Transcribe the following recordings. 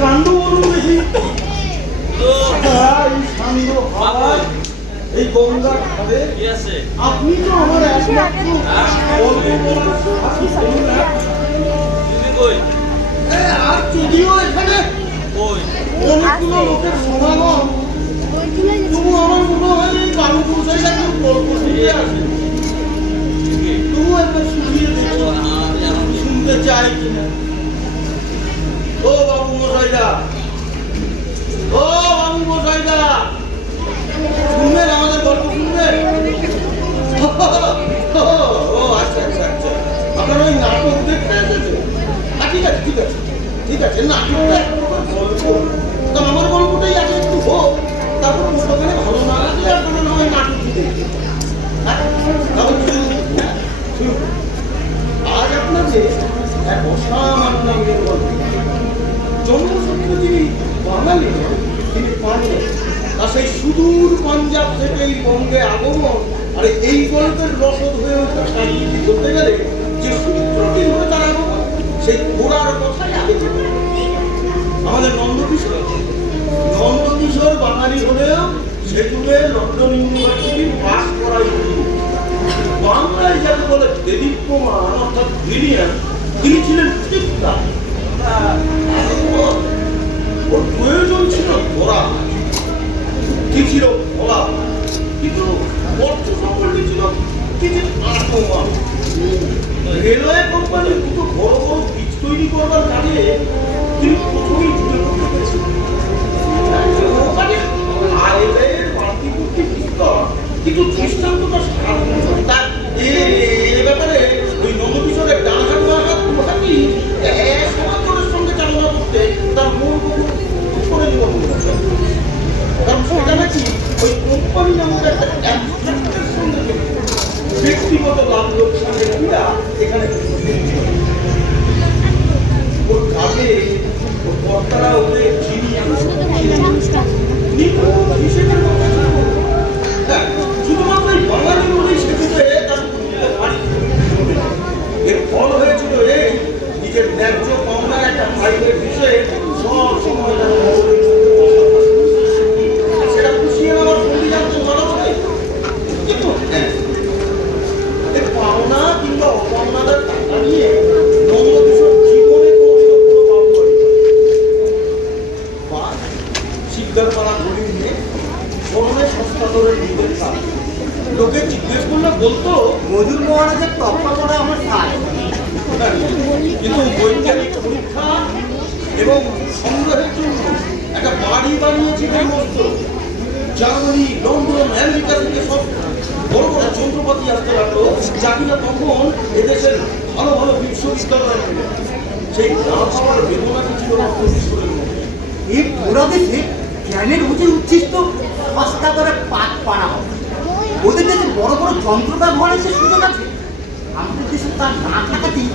কাণ্ড বলুন দেখি। এই গঙ্গার ধারে আপনি তো আমার আর যদিও এখানে অনেকগুলো লোকের সমাগম, তবু আমার মনে হয় এই কালু গোসাইটা একটু গল্প শুনতে আসে। তবু একবার শুনিয়ে দেখো শুনতে চাই কিনা। ও বাবু মশাইদা, ও বাবু মশাইদা, শুনবেন আমাদের গল্প শুনবেন? ও আচ্ছা আচ্ছা আচ্ছা, আপনার ওই নাটক দেখে এসেছে। ঠিক আছে ঠিক আছে ঠিক আছে, নাটকটা গল্প তা আমার গল্পটাই আগে একটু হোক, তারপর ওখানে ভালো না লাগলে আপনারা না হয় নাটক দেখবেন। আজ আপনাদের এক অসামান্য নামের গল্প। জন্মসূত্রে যিনি বাঙালি, তিনি পাঞ্জাব, আর সেই সুদূর পাঞ্জাব থেকে এই বঙ্গে আগমন। আর এই গল্পের রসদ হয়ে ওঠা সাহিত্যিক করতে গেলে যে সূত্রটি হয়ে তার আগমন, সেই ঘোড়ার কথাই আগে যেতে আমাদের নন্দকিশোর বাঙালি হলেও সে যুগে লন্ডন ইউনিভার্সিটি পাস করাই বাংলায় যাকে বলে দেদীপ্যমান অর্থাৎ ব্রিলিয়ান্ট, তিনি ছিলেন টিকা। ওর প্রয়োজন ছিল ঘোড়া, কি ছিল ঘোড়া, কিন্তু অর্থ সম্পর্কে ছিল কিছু আত্মমান। রেলওয়ে কোম্পানির দুটো বড় বড় বীজ তৈরি করবার কাজে তিনি প্রথমেই জুড়ে পড়তে পেরেছিলেন। আয়ের বাড়তি করতে কিন্তু দৃষ্টান্তটা তার এ ব্যাপারে ওই নন্দকিশোরের ডান হাত বা হাত দু হাতই সমান্তরের সঙ্গে চালনা করতে তার মন করে দেওয়া মনে হচ্ছে। কারণ সেটা নাকি ওই কোম্পানি নামের একটা অ্যাবস্ট্রাক্টের সঙ্গে ব্যক্তিগত লাভ লোকসানের ক্রিয়া এখানে ওর কাজে ওর কর্তারা ওদের চিনি হিসেবের কথা শুধুমাত্র এই বাঙালি বলেই সেতুতে তার এর ফল হয়েছিল এই নিজের ন্যায্য পাওনার একটা ফাইলের বিষয়ে সব সময় সেটা খুশিয়ে আমার সঙ্গী জানতে ভালো হবে। কিন্তু পাওনা কিংবা অপাওনাদের টাকা নিয়ে নন্দকিশোর জীবনে কোনো পাপ করে বা শিকদার পাড়া ঘুরি নিয়ে করোনে সস্তা করে নিজের কাজ লোকে জিজ্ঞেস করলে বলতো মজুর মহারাজের তপ্পা করা আমার কাজ। কিন্তু বৈজ্ঞানিক পরীক্ষা এবং সংগ্রহের জন্য একটা বাড়ি বানিয়েছিলেন মস্ত। জার্মানি, লন্ডন, আমেরিকা থেকে সব বড় বড় যন্ত্রপাতি আসতে লাগলো, যা কিনা তখন এদেশের ভালো ভালো বিশ্ববিদ্যালয় সেই না পাওয়ার বেদনাটি ছিল নন্দকিশোরের মধ্যে। এই পুরা দেশে জ্ঞানের বুঝে উচ্ছিষ্ট সস্তা করে পাট পাড়া হবে। ওদের দেশে বড় বড় যন্ত্র ব্যবহারের যে সুযোগ আছে, আমাদের দেশে তার না থাকাতেই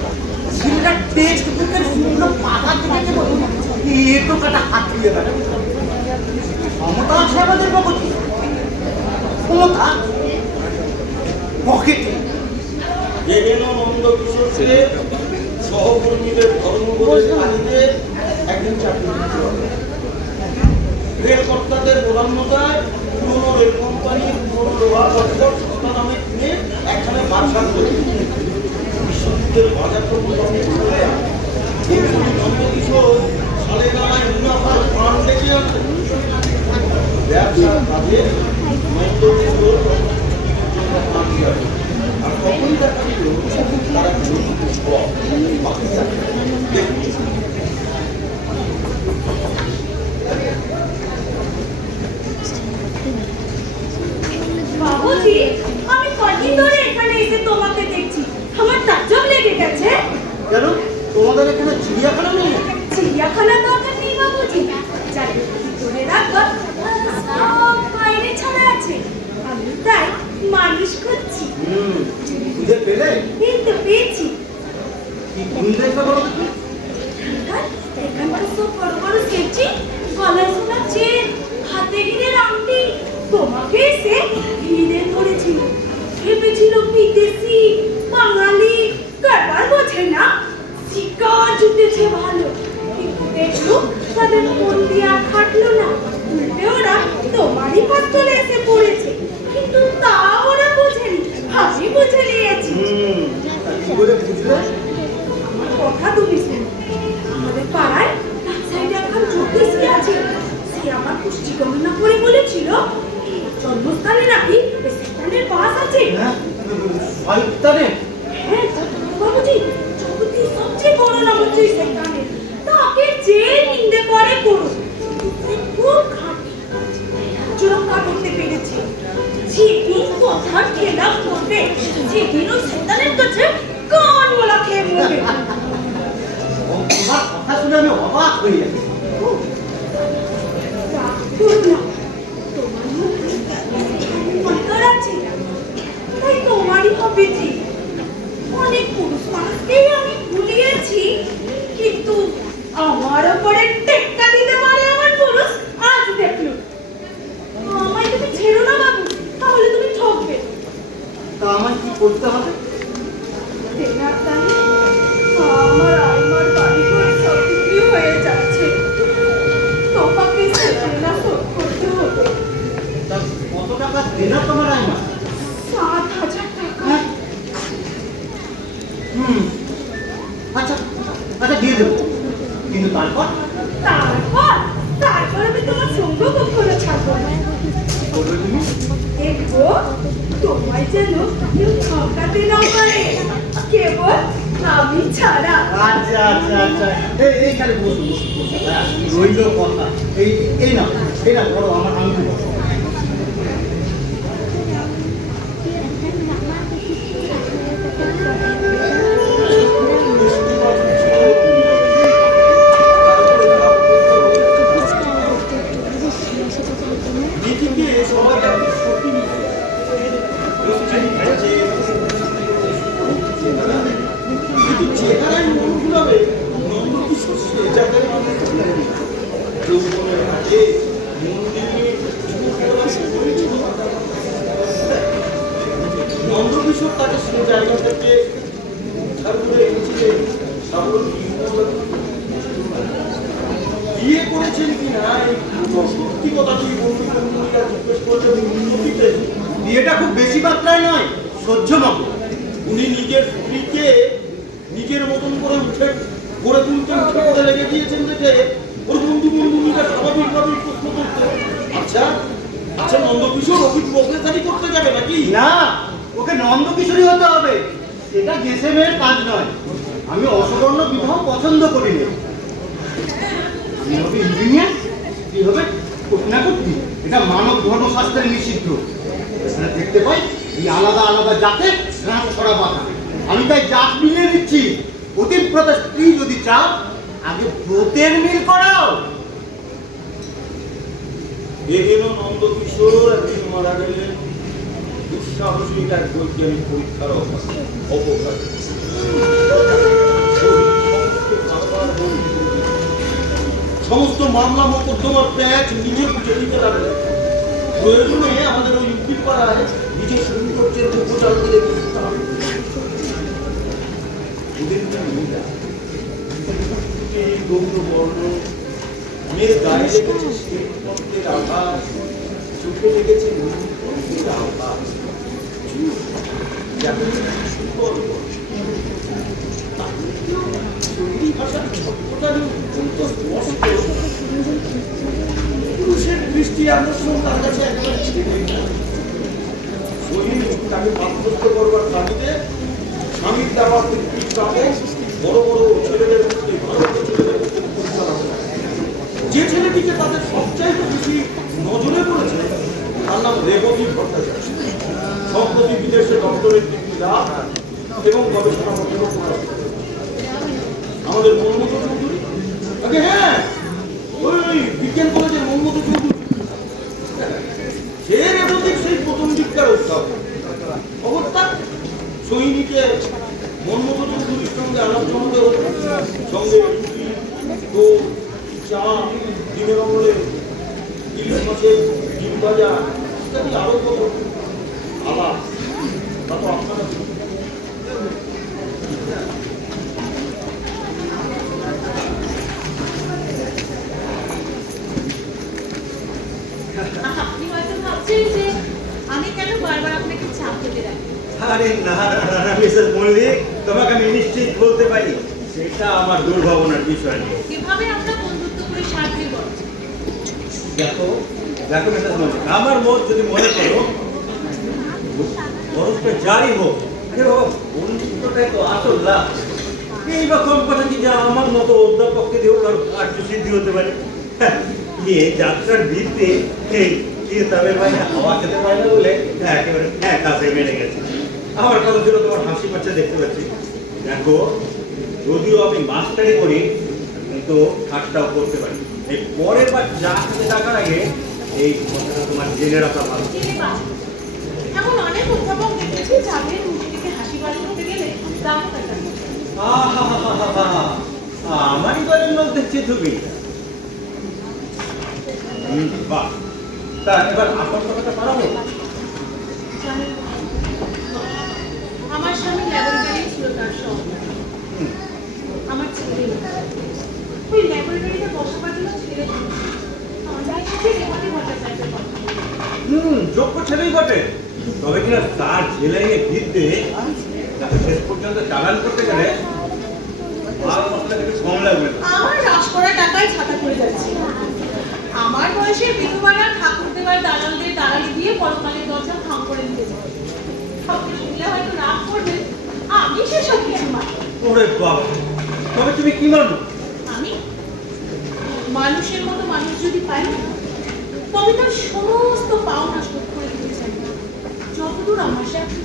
ছেলেরা টেক্সট বুকের শুকনো পাতা থেকে এটো কাটা হাত দিয়ে বেড়াবে। ক্ষমতা আছে আমাদের পকেটে, ক্ষমতা পকেটে। যেহেন নন্দকিশোরকে সহকর্মীদের ধর্মবোধের কাজে একদিন চাকরি দিতে হবে। রেল কর্তাদের প্রধানতায় পুরনো রেল কোম্পানি পুরনো লোহা পত্তর সস্তা দামে কিনে একখানে বাদশাহ করে বিশ্বযুদ্ধের বাজার নন্দকিশোর সালে নামায় মুনাফার প্রাণ ডেকে আনতে ব্যবসার কাজে নন্দকিশোর আর তখনই দেখা দিল তারা বাবুজি, আমি কদিন ধরে এখানে এসে তোমাকে দেখছি, আমার তাজ্জব লেগে গেছে। কেন তোমাদের এখানে চিড়িয়াখানা নেই? চিড়িয়াখানা দরকার নেই বাবুজি, যাই ভিতরে রাখবো সব বাইরে ছাড়া আছে। আমি তাই মানুষ খুঁজছি। খুঁজে পেলে? এই তো পেয়েছি। কি খুঁজলে বলো দেখি? এখানকার সব বড় বড় সেচি, গলায় সোনা চেন, হাতে হিরের আংটি, তোমাকে এসে ঘিরে ধরেছিল। ভেবেছিল বিদেশি, বাঙালি, কারবার বোঝে না। করেছে ভালো, কিন্তু দেখলো তাদের মন দিয়ে আর খাটলো না, উল্টে ওরা তোমারই পাত্তলে এসে পড়েছে। কিন্তু তা ওরা বোঝেনি, আমি বুঝে নিয়েছি। কি করে বুঝলে? আমার কথা তুমি শোনো। আমাদের পাড়ায় এক সাইডে একজন জ্যোতিষী আছে, সে আমার পুষ্টি গণনা করে বলেছিল জন্মস্থানে নাকি শয়তানের বাস আছে। হ্যাঁ, শয়তানের? হ্যাঁ বাবুজি, জগতের সবচেয়ে বড় নাম হচ্ছে শয়তানের। তাকে যে নিন্দে করে করো, সে খুব খাঁটি, রক্ষা করতে পেরেছে। যেদিন কথার খেলাপ করবে, সেদিন ওই শয়তানের কাছে কান মোলা খেয়ে মরবে। তোমার কথা শুনে আমি অবাক হয়ে যাচ্ছি। তোমার মধ্যে অন্তর আছে, তাই তোমারই হবে যে। অনেক পুরুষ মানুষকেই আমি ভুলিয়েছি, কিন্তু আমার ওপরে টেক্কা দিতে পারে আমার পুরুষ আজ দেখলো। আমায় তুমি ছেড়ো না বাবু, তাহলে তুমি ঠকবে। তা আমার কি করতে হবে? তেনার দানে আমার আইমার বাড়ি করে সব বিক্রি হয়ে যাচ্ছে, তোমাকে সেটা শোধ করতে হবে। তা কত টাকা দেনা তোমার আইমা? 7,000 টাকা। আচ্ছা আচ্ছা, দিয়ে দেবো, কিন্তু তারপর তারপর আমি তোমার সঙ্গ কখনো ছাড়বো না। কি করবে তুমি? দেখবো তোমায় যেন কেউ ঠকাতে না পারে, কেবল আমি ছাড়া। আচ্ছা আচ্ছা আচ্ছা, এইখানে বসো বসো বসো। হ্যাঁ, রইল কথা। এই না বড় আমার আঙ্গুল। এদিকে সবাই একটু সত্যি কিন্তু চেহারায় মন ঘুরাবে নন্দকিশোর সে জায়গায় যৌবনের আগে নন্দকিশোর তাকে সে জায়গা থেকে উদ্ধার করে এনেছিলেন। বিয়ে করেছেন কিনা এই সত্যি কথাটি বন্ধুরা জিজ্ঞেস করলেন। বিয়েটা খুব বেশি মাত্রায় নয়, সহ্য মতো। উনি নিজের স্ত্রীকে নিজের মতন করে গড়ে তুলতে উঠে পড়ে লেগে দিয়েছেন দেখে ওর বন্ধুরা স্বাভাবিকভাবেই প্রশ্ন করতে, আচ্ছা আচ্ছা নন্দকিশোর ওকে প্রফেসারি করতে যাবে নাকি? না, ওকে নন্দকিশোরী হতে হবে। এটা গেছে মেয়ের কাজ নয়। আমি অসবর্ণ বিবাহ পছন্দ করি না। আমি হবে ইঞ্জিনিয়ার, কি হবে কঠিনাকটি। এটা মানব ধর্মশাস্ত্রের নিষিদ্ধ। এখানে দেখতে পাই এই আলাদা আলাদা জাতে গাঁট ছড়া বাঁধা। আমি তাই জাত মিলিয়ে দিচ্ছি। অতিব্রত স্ত্রী যদি চাও, আগে ব্রতের মিল করাও। এহেন নন্দকিশোর একদিন মারা গেলেন দুঃসাহসিক এক বৈজ্ঞানিক পরীক্ষার অপকার। সমস্ত মামলা মোকদ্দমার প্যাচ নিজে বুঝে দিতে লাগলেন। প্রয়োজনে আমাদের ওই ইউপি পাড়ায় নিজের সৌন্দর্যের উপচার করে দিতাম। গৌরবর্ণ মেয়ের গায়ে লেগেছে শ্বেতপদ্মের আভাস, চোখে লেগেছে নীলপদ্মের আভাস। ভাষার ছটফটানি অত্যন্ত স্পষ্ট। পুরুষের দৃষ্টি আকর্ষণ তার কাছে একেবারে ছেড়ে না। শরীর তাকে বাধ্যস্থ করবার দাবিতে স্বামীর দেওয়া বড় বড় ছেলেদের মধ্যে ভারতীয় ছেলেদের মধ্যে পরিচালনা করে। যে ছেলেটিকে তাদের সবচাইতে বেশি নজরে পড়েছে তার নাম রেবতী ভট্টাচার্য। সম্প্রতি বিদেশে ডক্টরেট ডিগ্রি লাভ এবং গবেষণা পত্র প্রকাশ করে। আমাদের মনমত চৌধুরী, আগে হ্যাঁ ওই বিজ্ঞান কলেজের মনমত চৌধুরী, সে রেবতীর সেই প্রথম দিককার উৎসব অবস্থা। সৈনিকে মনমত চৌধুরীর সঙ্গে আলাপ জমাতে হতো, সঙ্গে রুটি, দই, চা, দিনের আমলে ইলিশ মাছের ডিম ভাজা ইত্যাদি আরো কত আলাপ। তা তো আপনারা আরে না মিসেস মল্লিক, তোমাকে আমি নিশ্চিত বলতে পারি সেটা আমার দুর্ভাবনার বিষয় নেই। কিভাবে আমরা বন্ধুত্ব করে সাহায্য করছি? দেখো দেখো মিসেস মল্লিক, আমার মত যদি মনে করো খরচটা যাই হোক, আরে বাবা বন্ধুত্বটাই তো আসল লাভ। এই বা কম কথা কি যে আমার মতো অধ্যাপককে দিয়েও কারো কার্যসিদ্ধি হতে পারে। গিয়ে যাত্রার ভিত্তে এই তাদের বাইরে হাওয়া খেতে পারে না বলে একেবারে কাছে মেরে গেছে। আমার কথা ছিল তোমার হাসি পাচ্ছে দেখতে পাচ্ছি। দেখো যদিও আমি মাস্টারি করি কিন্তু ঠাট্টাও করতে পারি। এই পরের বার চা খেতে ডাকার আগে এই কথাটা তোমার জেনে রাখা ভালো। জেনে বাঁচো। এমন অনেক অধ্যাপক দেখেছি যাদের মুখ থেকে হাসি বার করতে গেলে দাম টাকা নেই। আমারই বাড়ির লোক দেখছি তুমি। বাহ, তা এবার আসল কথাটা পারাবো। জানেন, আমার স্বামী ল্যাবরেটরি ছিল তার সব। আমার ছেলে ওই ল্যাবরেটরিতে বসাবার জন্য ছেলে আমার সাথে রেমাটি ভট্টাচার্যের কথা। যোগ্য ছেলেই বটে, তবে কিনা তার ছেলেকে ভিড়তে তাকে শেষ পর্যন্ত চালান করতে গেলে মাল মশলা একটু কম লাগবে। আমার রাস করা টাকায় ছাতা করে যাচ্ছে। আমার বয়সে বিধবারা ঠাকুর দেবার দালালদের দালালি দিয়ে পরকালের দরজা ফাঁক করে দিতে যায়। সবকে শুনলে হয়তো রাগ করবে, আমি সেসব কিছু মানি। ওরে বাবা, তবে তুমি কি মানো? আমি মানুষের মতো মানুষ যদি পাই তবে তার সমস্ত পাওনা শোধ করে দিতে চাই, যতদূর আমার সাথে।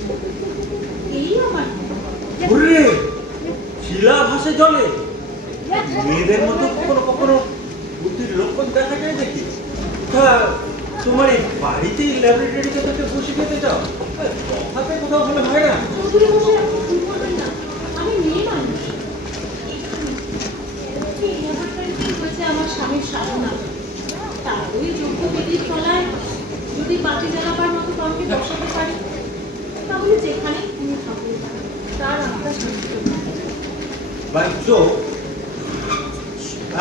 এই আমার ওরে শিলা ভাসে জলে মেয়েদের মতো কখনো কখনো বুদ্ধির লক্ষণ দেখা যায় দেখি। তা তোমার এই বাড়িতেই ল্যাবরেটরিতে তোকে বসে খেতে চাও, হাতে কোথাও হলে হয় না? চৌধুরী বসে আপনি ভুল করবেন না, আমি মেয়ে মানুষ। এই ব্যাপারটাই হয়েছে আমার স্বামীর সাধনা। তার ওই যোগ্য বিধির তলায় যদি বাতি জ্বালাবার মতো কাউকে বসাতে পারি তাহলে যেখানে তিনি থাকুন তার আত্মা শান্তি পাবে। বাচ্চ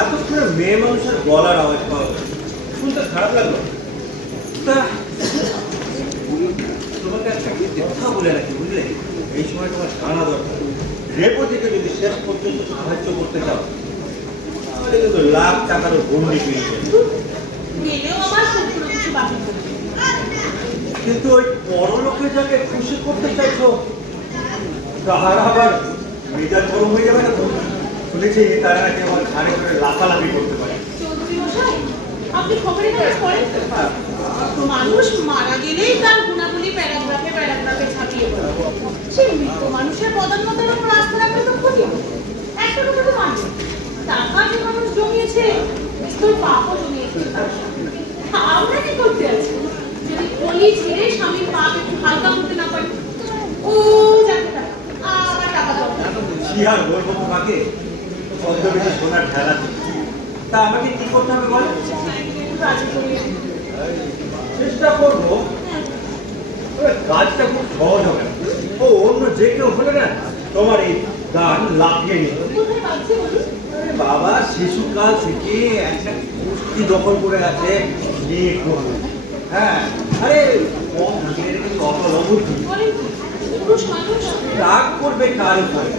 এতক্ষণে মেয়ে মানুষের গলার আওয়াজ পাওয়া যায়, শুনতে খারাপ লাগলো। তা তোমাকে একটা কথা বলে রাখি, বুঝলে? এই সময় তোমার জানা দরকার, রেপোটিকে যদি শেষ পর্যন্ত সাহায্য করতে চাও তাহলে কিন্তু লাখ টাকারও গন্ডি পেয়ে যাবে। গেলেও আমার শত্রু কিছু বাকি থাকবে। কিন্তু ওই পরলোকের যাকে খুশি করতে চাইছো তাহার আবার মেজাজ গরম হয়ে যাবে না তো? শুনেছি তারা নাকি আমার ঘাড়ে করে লাফালাফি করতে পারে। চৌধুরী মশাই, আপনি খবরের কাগজ পড়েন? মানুষ মারা গেলেই তার গুণাগুলি প্যারাগ্রাফে প্যারাগ্রাফে ছাপিয়ে পড়ে। সে মৃত মানুষের প্রধানমন্ত্রীর উপর আস্থা রাখলে তো ক্ষতি। একটা কথা তো মানবে, টাকা যে মানুষ জমিয়েছে নিশ্চয় পাপও জমিয়েছে তার সাথে। আমরা কি করতে আছি? যদি কলি ছেড়ে স্বামীর পাপ একটু হালকা করতে না পারি, ও যাকে টাকা আমার টাকা দরকার। কি আর বলবো তোমাকে, পদ্মবেশী সোনার ঠেলা। তা আমাকে কি করতে হবে বলো? রাজি করিয়ে দিন। চেষ্টা করবো। তবে কাজটা খুব সহজ হবে না। ও অন্য যে কেউ হলে না তোমার এই গান লাফিয়ে নিত। কোথায় পাচ্ছি বলুন? আরে বাবা, শিশুকাল থেকে একটা কুস্তি দখল করে আছে বিয়ে করবো। হ্যাঁ, আরে কম ছেলের কিন্তু অকল অবুদ্ধি। বলেন কি? পুরুষ মানুষ রাগ করবে কার উপরে?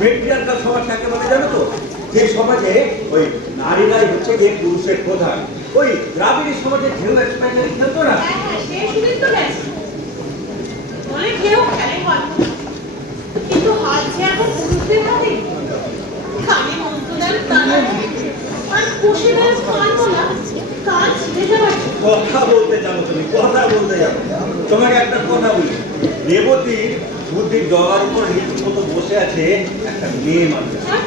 মেট্রিয়ার্কাল সমাজ কাকে বলে জানো তো? যে সমাজে ওই নারীরাই হচ্ছে যে পুরুষের প্রধান। ওই দ্রাবিড়ী সমাজে ঢেউ এক্সপ্যান্ডারি খেলতো না? হ্যাঁ হ্যাঁ, সে শুনেই তো গেছে। বলে কেউ খেলে হয়তো, কিন্তু হাত যে এখন পুরুষদের হাতে। কানে মন্ত্র দেন তারা, আর কষে দেন কান বলা, কান ছিঁড়ে যাওয়ার জন্য। কথা বলতে জানো তুমি, কথা বলতে জানো। তোমাকে একটা কথা বলি, রেবতীর বুদ্ধির ডগার উপর রীতিমতো বসে আছে একটা মেয়ে মানুষ। হ্যাঁ,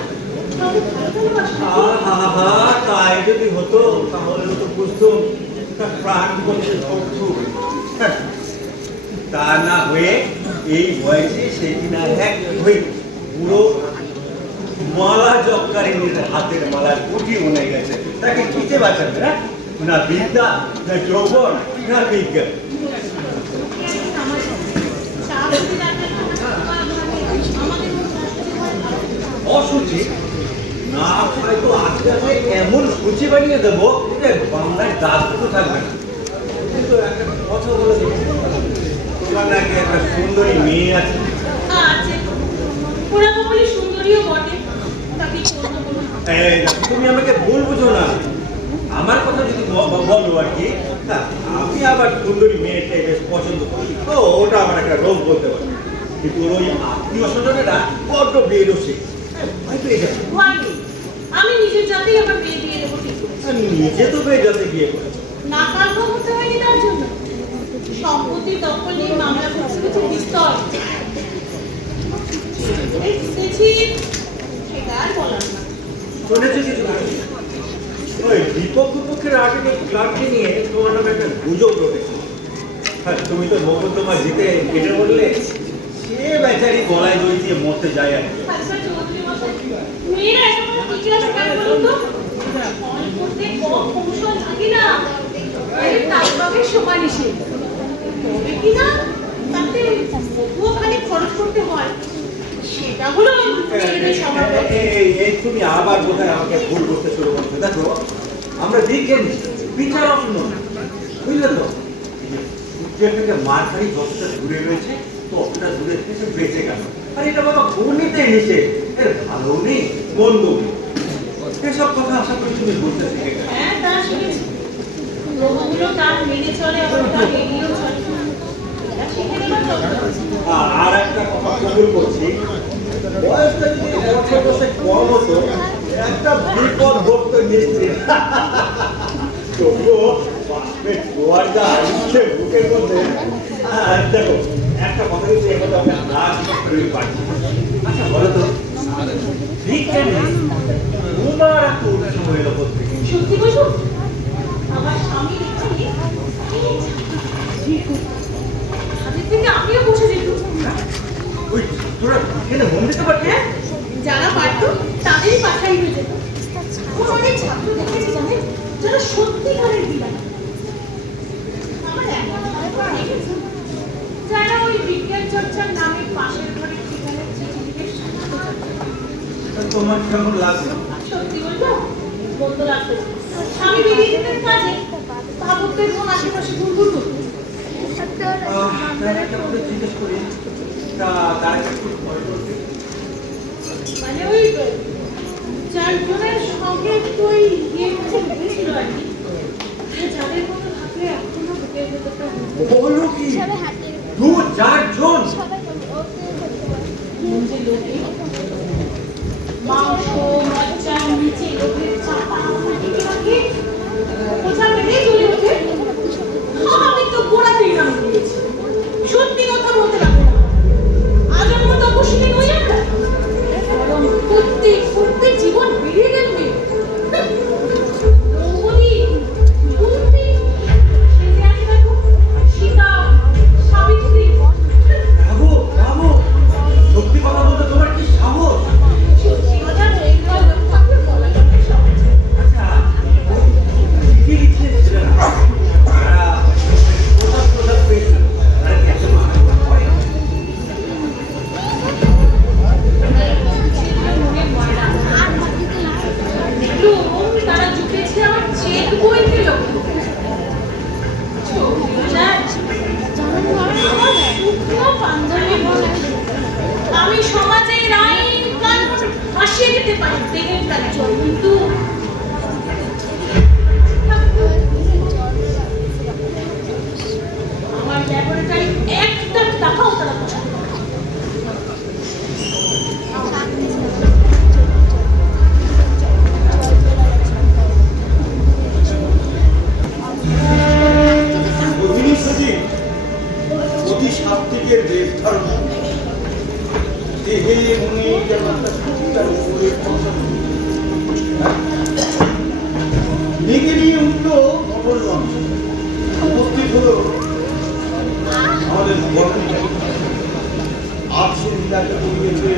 তবে ভালো ভালোবাসা। আহা, তাই যদি হতো তাহলে তো বুঝতো তার প্রাণ বলছে শত্রু। তা না হয়ে এই বয়সে সে কিনা এক হয়ে পুরো মালা জপকারিনীর হাতের মালার কুটি মনে গেছে। তাকে কিসে বাঁচাবে? না না বিদ্যা, না যৌবন, না বিজ্ঞান। আমার চা খেতে যাবেন না, আমাদের মধ্যে অসুচি না হয়তো আস্তে আস্তে এমন সূচি বানিয়ে দেবো যে বাংলায় দাঁতটুকু থাকবে না। কিন্তু একটা কথা বলে দেখি, তোমার নাকি একটা সুন্দরী মেয়ে আছে। আছে ওরা তো বলি সুন্দরীও বটে, তাকে করবো বলুন। এই দেখো, তুমি আমাকে ভুল বুঝো না, আমার কথা যদি বলো আর কি, না আমি আবার সুন্দরী মেয়েকে বেশ পছন্দ করি, তো ওটা আমার একটা রোগ বলতে পারি। কিন্তু ওই আত্মীয় স্বজনেরা বড্ড বেরোসে, ভয় পেয়ে যাবে। ভয় নেই, আমি নিজের জাতেই আমার মেয়ে দিয়ে দেবো ঠিক করেছি। আমি নিজে তো বেরোতে গিয়ে করেছি। না কালকে হতে হয়নি তার জন্য। সম্পত্তি দখল নিয়ে মামলা করছে কিছু বিস্তর। এসেছি সেটা আর বলার না। শুনেছি কিছু ওই বিপক্ষ পক্ষের আগে ক্লাবকে নিয়ে তোমার নামে একটা গুজব রটেছে। হ্যাঁ, তুমি তো মোকদ্দমা জিতে কেটে বললে, সে বেচারি গলায় দড়ি দিয়ে মরতে যায় আর কি। আচ্ছা চৌধুরী মশাই, মেয়েরা এত বড় কিছু আছে কেন বলুন তো? ফল করতে কম কৌশল থাকে না, এই তালবাগের সমানই সে। তবে কি না তাতে তবুও খালি খরচ করতে হয়, সেটা হলো মেয়েদের স্বভাব। এই তুমি আবার বোধহয় আমাকে ভুল করতে শুরু করছো। দেখো, আমরা বিজ্ঞান বিচারক নই, বুঝলে তো? সূর্যের থেকে মাঝারি যতটা দূরে রয়েছে ততটা দূরে থেকে সে বেঁচে গেল। আর এটা বাবা গণিতে নিষেধ, এর ভালো নেই মন্দ নেই, এসব কথা আশা করি তুমি বলতে শিখে গেছো। হ্যাঁ তা শিখেছি, গ্রহগুলো তার মেনে চলে, আবার তার এড়িয়েও চলে, এটা শিখে নেবার দরকার আছে। আর একটা কথা কবুল করছি, বয়সটা যদি 18 কম হতো, একটা বিপদ ঘটতো নিশ্চিত। তবুও বাপের জোয়ারটা আসছে বুকের মধ্যে। আর দেখো, একটা কথা কিন্তু এর মধ্যে আমরা না করে পারছি। আচ্ছা বলো তো, বিজ্ঞানে তোমার এত উৎসাহ এলো কোথেকে? সত্যি বলছো, আমার স্বামী দেখছি তাদের থেকে আমিও বসে যেত। ওই তোরা এখানে মন দিতে পারবে? হ্যাঁ, যারা পারতো তাদেরই পাঠাই হয়ে যেত। আমার অনেক ছাত্র দেখেছি জানেন, যারা সত্যিকারের বিজ্ঞানী। আমার এমন ছাত্র দেখেছি যারা ওই বিজ্ঞান চর্চার নামে পাশের ঘরের ঠিকানার চিঠি লিখে সাহায্য করতো। তোমার কেমন লাগলো? সত্যি বলবো, বন্ধ লাগতো। স্বামী বেরিয়ে যেতেন কাজে, ভাবকদের ঘুম আশেপাশে ঘুরঘুর করতো। তারা একটা করে জিজ্ঞেস করি, তারা একটু ভয় করবে? মানে ওই চারজনের সঙ্গে তো ওই ইয়ে কাছে ঢুকেছিল আর কি, যাদের মতো থাকলে এখনো বুকের ভেতরটা বলো কি? 2-4 জন? যে লোকে মাংস মজ্জার নিচে লোকের চাপা মাটিকে রাখে কোথা পেলেই চলে ওঠে। আমি তো গোড়াতেই নাম দিয়েছি, সত্যি কথা বলতে লাগবে না। আজন্ম তপস্বিনী নই আমরা, বরং করতে করতে জীবন বেরিয়ে গেল। সীতা সাবিত্রী, ভাবো ভাবো, সত্যি কথা বলতে তোমার কি সাহস? সত্যি কথা থাকলে বলা যাবে সহজ। আচ্ছা, কি লিখেছিল না? তারা প্রসাদ পেয়েছিল, তারা কি এত আনন্দ করে? তারা জুটেছে আমার চেক বইতে লক্ষ্য। শুকনো পাঞ্জাবি পরে আমি সমাজে আইন কানুন ভাসিয়ে দিতে পারি দেহের রাজ্য, কিন্তু আমার ল্যাবরেটরি একটা টাকাও তারা পছন্দ করে না। অতি সাত্ত্বিকের দেশ ধর্ম, দেহে মনে যেন একটা সত্যিকার উপরে মেঘে নিয়ে উঠল অপর রঙ, উপস্থিত হলো আমাদের গঠন আটশো মিটারটা পরিবেশে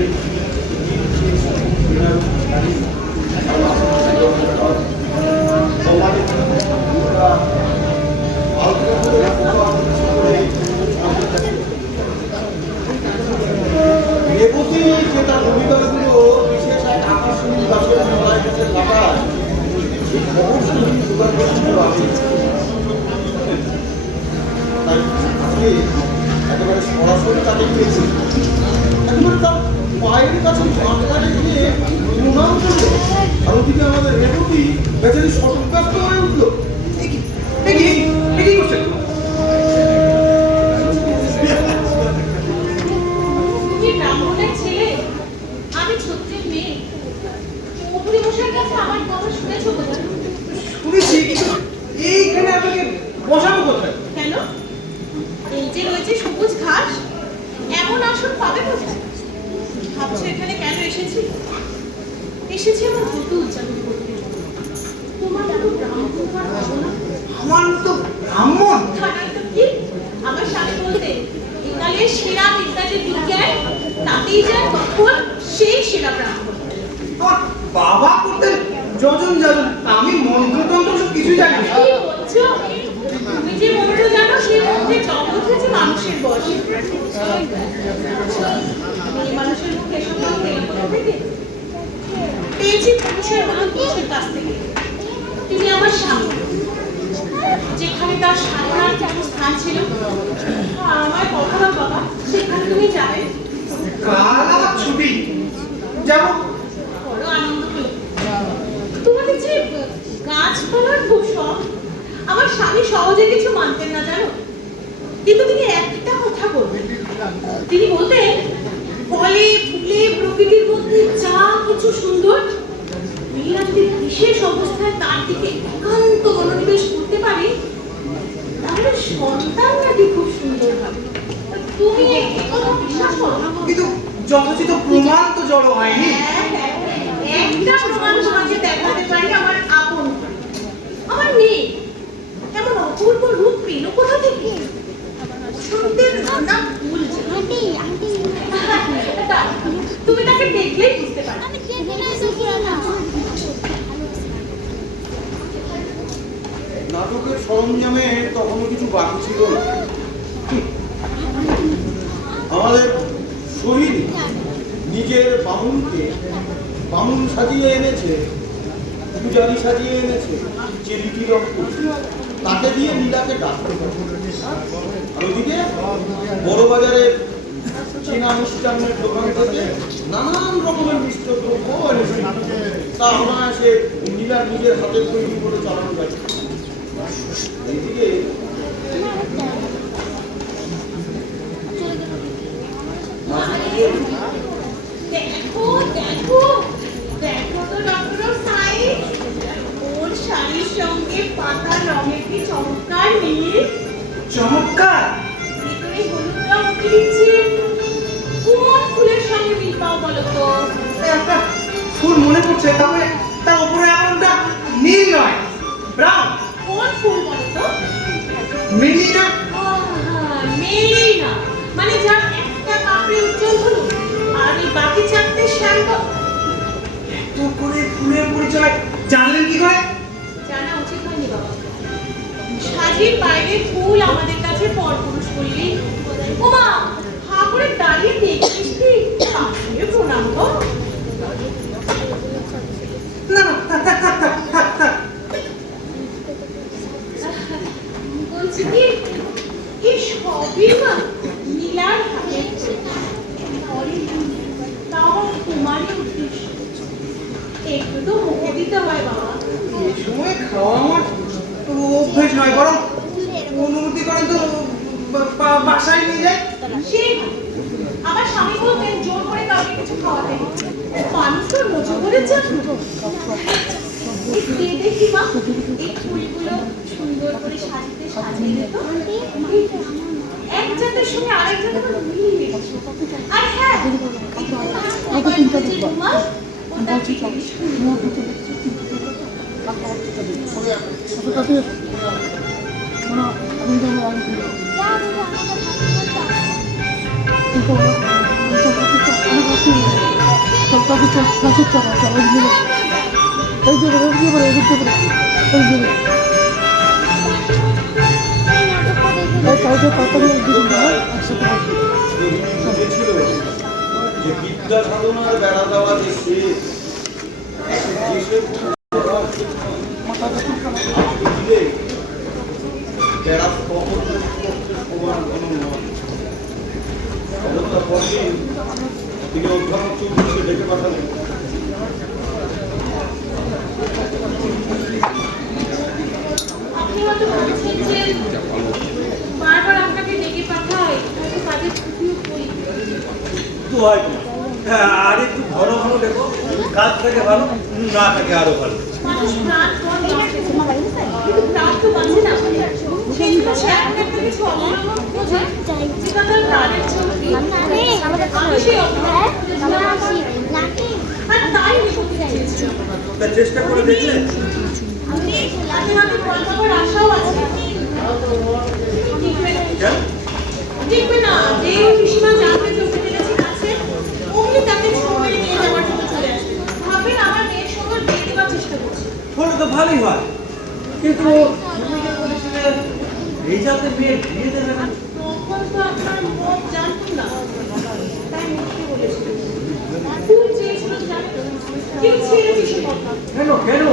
রেবতী যে তার অভিজ্ঞতাগুলো বিশেষ এক আকর্ষণীয় গাছের মেলায় কাছে লাগায়, এই খবর শুনে জোগাড় করেছিল আমি। বেচারি শশব্যস্ত হয়ে উঠলো। কি করছেন? তুমি ব্রাহ্মণের ছেলে, আমি ছত্রের মেয়ে। মধুরী মশাইয়ের কাছে আমার কথা শুনেছো কোথায়? শুনেছি, কিন্তু এইখানে আপনাকে বসাবো কোথায়? কেন? এই যে রয়েছে সবুজ ঘাস, এমন আসন পাবে কোথায়? ভাবছো এখানে কেন এসেছি? এসেছি আমার ব্রত উদযাপন করতে। তোমার তো ব্রাহ্মণ হওয়ার ভাবনা। আমার তো ব্রাহ্মণ। খাটার তো কি? আমার স্বামী বলতে একালের সেরা বিদ্যা যে বিজ্ঞান, তাতেই যা তখন সেই সেরা ব্রাহ্মণ। আমার বাবা করতেন যজন যাজন, আমি মন্ত্রতন্ত্র সব কিছু জানি না। কি বলছো? তুমি যে মন্ত্র জানো সেই মন্ত্রে জগৎ হয়েছে মানুষের বশ। মেয়ে মানুষের মুখে এসব কথা পেলে কোথা থেকে? পেয়েছি পুরুষের মতো পুরুষের কাছ থেকে। তিনি আমার স্বামী। যেখানে তার সাধনার কিছু স্থান ছিল, আমায় কথা দাও বাবা, সেখানে তুমি যাবে। কাল আমার ছুটি, যাবো। বড় আনন্দ হলো। তোমাদের যে গাছপালার খুব শখ, আমার স্বামী সহজে কিছু মানতেন না জানো, কিন্তু তিনি একটা কথা বলতেন। তিনি বলতেন ফলে ফুলে প্রকৃতির মধ্যে যা কিছু সুন্দর, মেয়েরা যদি বিশেষ অবস্থায় তার দিকে একান্ত মনোনিবেশ করতে পারে, তাহলে সন্তান নাকি খুব সুন্দর হবে। তুমি এই কথা বিশ্বাস করো? কিন্তু যথোচিত প্রমাণ তো জড়ো হয়নি। একটা প্রমাণ তোমাকে দেখাতে পারি আমার আপন ঘরে। আমার মেয়ে এমন অপূর্ব রূপ পেল কোথা থেকে? বসন্তের নানা ফুল যে। তুমি তাকে দেখলেই বুঝতে পারবে। নাটকের সরঞ্জামে তখনও কিছু বাকি ছিল না। আমাদের শহীদ নিজের বামুন সাজিয়ে এনেছে, পূজারি সাজিয়ে এনেছে, চেরিটি রক্ত তাকে দিয়ে নীলাকে ডাকতে হবে। আর ওদিকে বড় বাজারে চেনা মিষ্টান্নের দোকান থেকে নানান রকমের মিষ্ট দ্রব্য এনেছে। তা অনায়াসে নীলা নিজের হাতের তৈরি করে চালানো যায়। এইদিকে দেখো দেখো দেখো তো ডক্টর সাইড, ওর শাড়ির সঙ্গে পাতা রঙের কি চমৎকার মিল। চমৎকার। ভিতরে হলুদ রং উঠে দিচ্ছে, কোন ফুলের সঙ্গে মিল পাও বলো তো? একটা ফুল মনে পড়ছে, তাহলে তার উপরে এমনটা নীল নয়, ব্রাউন। কোন ফুল বলো তো? মেলিনা। মেলিনা, মানে যার একটা পাপড়ি উজ্জ্বল হলুদ আর এই বাকি চারটে শ্যামল। এত করে ফুলের পরিচয় জানলেন কি করে? জানা উচিত হয়নি বাবা। সাজির বাইরে ফুল আমাদের কাছে পরপুরুষ বললেই। ওমা, হা করে দাঁড়িয়ে দেখছিস কি? আসলে প্রণাম কর। না না, থাক থাক থাক থাক থাক থাক। বলছি কি, এই সবই না নীলার হাতে। তাও তোমারই উদ্দেশ্য। একটু তো মুখে দিতে হয় বাবা। এই সময় খাওয়া আমার অভ্যেস নয়, বরং অনুমতি করেন তো বাসায় নিয়ে যাই। সেই আমার স্বামী বলতেন জোর করে কাউকে কিছু খাওয়াতে নেই। মানুষ তো মজু করে যান। দেখি মা, এই ফুলগুলো সুন্দর করে সাজিয়ে দিত। এক জাতের সঙ্গে আরেক জাতের মিলিয়ে গেছে। আর হ্যাঁ, ওটা ঠিক যে বিদ্যা সাধনার বেড়া দেওয়া যে শেষ বেড়া সমান কোনো নয়। অবস্থা পরদিন তিনি অধ্যাপক চৌধুরীকে ডেকে পাঠালেন। হয় না। হ্যাঁ, আর একটু ঘন ঘন দেখো, কাজ থাকে ভালো, না থাকে আরো ভালো। মানুষ প্রাণপণ বাঁচে, কিন্তু প্রাণ তো বাঁচে না। সেই জন্য সে এমন একটা কিছু অবলম্বন খোঁজে, যেটা তার প্রাণের ঝুঁকি। আমি সেই অবলম্বন খুঁজেছিলাম, আর তাই আমি করতে চেয়েছিলাম। তা চেষ্টা করে দেখলেন? আমি হাতে হাতে পড়াবার আশাও আছে। টিকবে না। কেন? টিকবে না, যে পিসিমা জানবে চোখে দেখেছি কাছে, অমনি তাকে সময় নিয়ে যাওয়ার জন্য চলে আসবে। ভাববেন আমার মেয়ের সঙ্গে বিয়ে দেওয়ার চেষ্টা করছে। হলে তো ভালোই হয়, কিন্তু তুমি যে বলেছিলে এই জাতের মেয়ে বিয়ে দেবে না। তখন তো আপনার মত জানতুম না, তাই মুখে বলেছিল। ফুল চেয়েছিল জানতো, কিন্তু ছেড়েছি সে কথা। কেন কেন?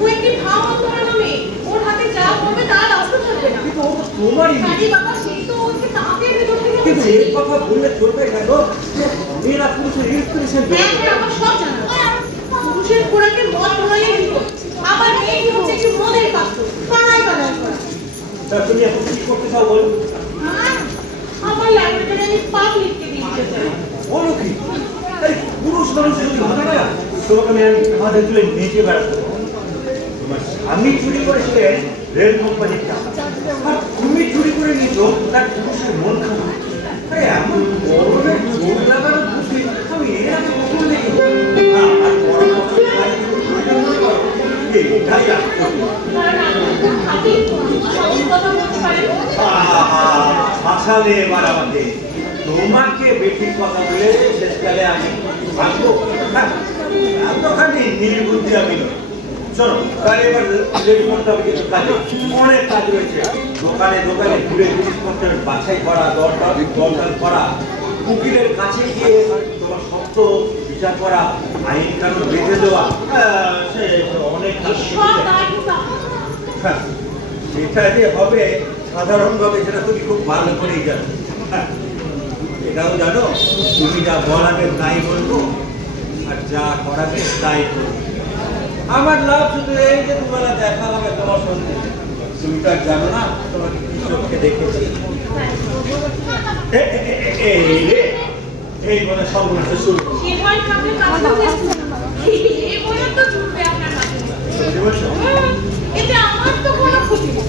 ও একটি ভাব অন্তরানো মেয়ে, ওর হাতে যা পড়বে তার রাস্তা থাকবে না। কিন্তু ও তো তোমারই মেয়ে। কাজী বাবা সেই তো ওকে তাঁতের ভেতর থেকে কিন্তু বলছে। এই কথা বললে চলবে কেন? মেয়েরা পুরুষের ইন্সপিরেশন হ্যাঁ, হ্যাঁ, আমার সব জানা আছে। পুরুষের খোরাকে মদ ধরাইয়ে দিত, আবার মেয়েটি হচ্ছে একটু মদের পাত্র, কানাই কানাই করা। তা তুমি এখন কি করতে চাও বলো? আমার ল্যাবরেটরি আমি পাপ লিখতে দিতে চাই। বলো কি? আরে পুরুষ মানুষ যদি হতো না, তোমাকে আমি আমাদের তুলে নিচে বেড়াতে পারবো। তোমার স্বামী চুরি করেছিলেন রেল কোম্পানির টাকা, আর তুমি চুরি করে নিচ্ছ তার পুরুষের মন খারাপ। আরে এমন গরমের চোখ লাগানো বুঝি আমি এর আগে কখন দেখিনি। আর পরামর্শ বাড়ি থেকে প্রয়োজন মনে করো, এটাই আশ্চর্য। কারণ আপনি খুব খাঁটি, সহজ কথা বলতে পারেন। ফাঁসালে এবার আমাকে, তোমাকে বেঠিক কথা বলে শেষকালে আমি ভাববো। এতখানি নির্বুদ্ধি আমি নই। শোনো, তাহলে এবার রেডি করতে হবে কিছু কাজে, অনেক কাজ রয়েছে। দোকানে দোকানে ঘুরে জিনিসপত্রের বাছাই করা, দরদাম করা, উকিলের কাছে গিয়ে তোমার শক্ত বিচার করা, আইন কানুন বেঁধে দেওয়া, সে অনেক কাজ। সব দায়িত্ব হ্যাঁ, সেটা যে হবে সাধারণভাবে সেটা তুমি খুব ভালো করেই জানো। হ্যাঁ, এটাও জানো তুমি যা বলাবে তাই বলবো, আর যা করাবে তাই করবো। আমার লাভ শুধু এই যে দুবেলা দেখা হবে তোমার সঙ্গে। তুমি তো আর জানো না তোমাকে কি চোখে দেখেছি। এই রে, এই বলে সর্বনাশ শুরু করো। সে হয় আপনার কাছে বসে। এই বলে তো চলবে আপনার কাছে। সত্যি বলছো? এতে আমার তো কোনো ক্ষতি নেই।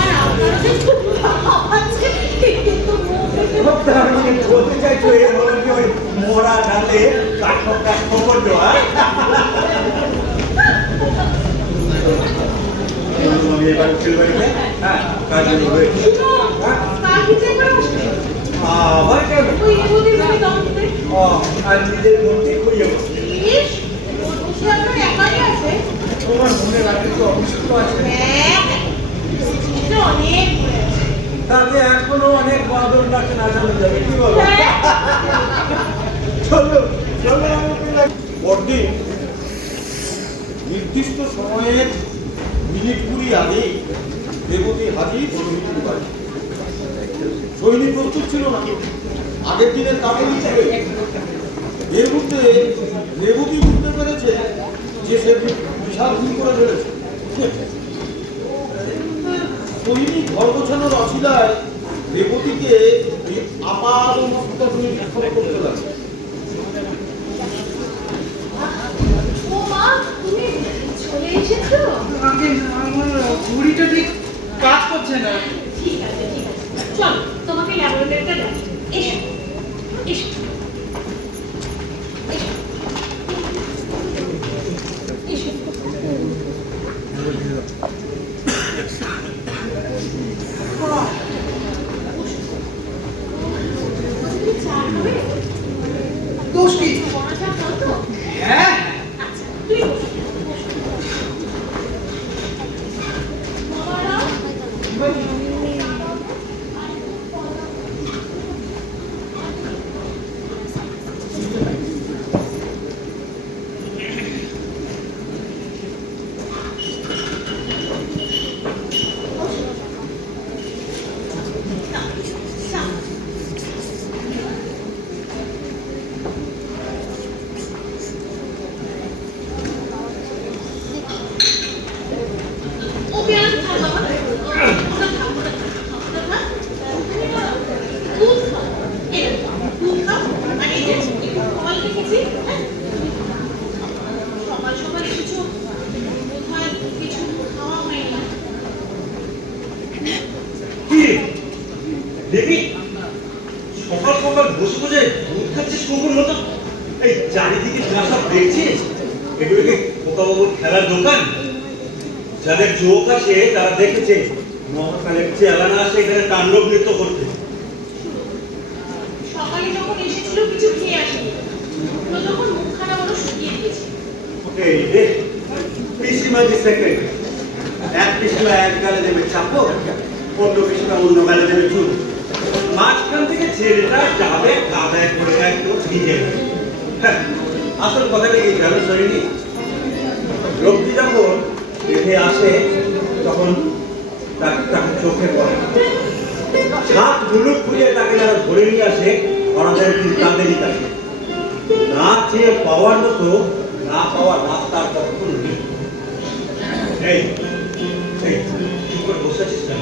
আর আপনারও যে খুব লাভ আছে, কিন্তু আমি বলতে চাইছো এর হলো কি ওই মোড়া ডালে কাঠো কাঠো করলো। আমি এবার উকিল বাড়িতে, হ্যাঁ, কাজে রয়েছে। কার ভিতরে করে বসে? আবার কেন? ওই এগুলি যদি দাম দিতে। আর নিজের মনকে খুঁজে বসে। ইস, ওর বসে আপনার একাই আছে। তোমার মনে রাখতে তো অবশ্যই আছে। হ্যাঁ, এটা অনেক ঘুরে আছে। তাতে এখনো অনেক বাদল ডাকে নাচানো যাবে, কি বলো? হ্যাঁ। চলো চলো পরদিন নির্দিষ্ট সময়ের মিনিট 20 আগেই দেবতী হাজির সৈনিকের বাড়ি। সৈনিক প্রস্তুত ছিল না, আগের দিনের কাপড়ই ছিল। এর মধ্যে দেবতী বুঝতে পেরেছে যে সে বিশাল ভুল করে ফেলেছে। সৈনিক ঘর গোছানোর অছিলায় দেবতীকে আপার মস্ত হয়ে বিক্ষোভ করতে লাগে। ও মা, তুমি চলে এসেছো? আগে আমার ঘড়িটা ঠিক কাজ করছে না। ঠিক আছে, ঠিক আছে। চলো, তোমাকে ল্যাবরেটরিটা দেখাই। এসো, এসো, এসো, এসো। তুমি চা খাবে? দোষ কি? বড় চা খাও তো? হ্যাঁ, আচ্ছা, তুই বসো, বসো। বাবারা, দেখি সকাল সকাল বসে বসে দুধ খাচ্ছিস কুকুর মতো। এই চারিদিকে যা সব দেখছিস এগুলো কি খোকাবাবুর খেলার দোকান? যাদের চোখ আছে তারা দেখেছে মহাকালের চেলানা আসে এখানে তাণ্ডব নৃত্য করতে। সকালে যখন এসেছিল কিছু খেয়ে আসেনি, যখন মুখখানা বড় শুকিয়ে গেছে। এই রে পিসিমা দি সেকেন্ড, এক পিসিমা এক গালে দেবে চাপড়, অন্য পিসিমা অন্য গালে দেবে চুল। মাঝখান থেকে ছেলেটা যাবে কাদায় পড়ে একটু ভিজে। আসল কথাটা কি জানো শরীরী? লোকটি যখন রেখে আসে তখন তাকে চোখে পড়ে, সাত মুলুক খুলে তাকে যারা ধরে নিয়ে আসে ওনাদের তাদেরই কাছে। না চেয়ে পাওয়ার মতো না পাওয়ার রাস্তার কখনো নেই। এই এই চুপ করে বসে আছিস না?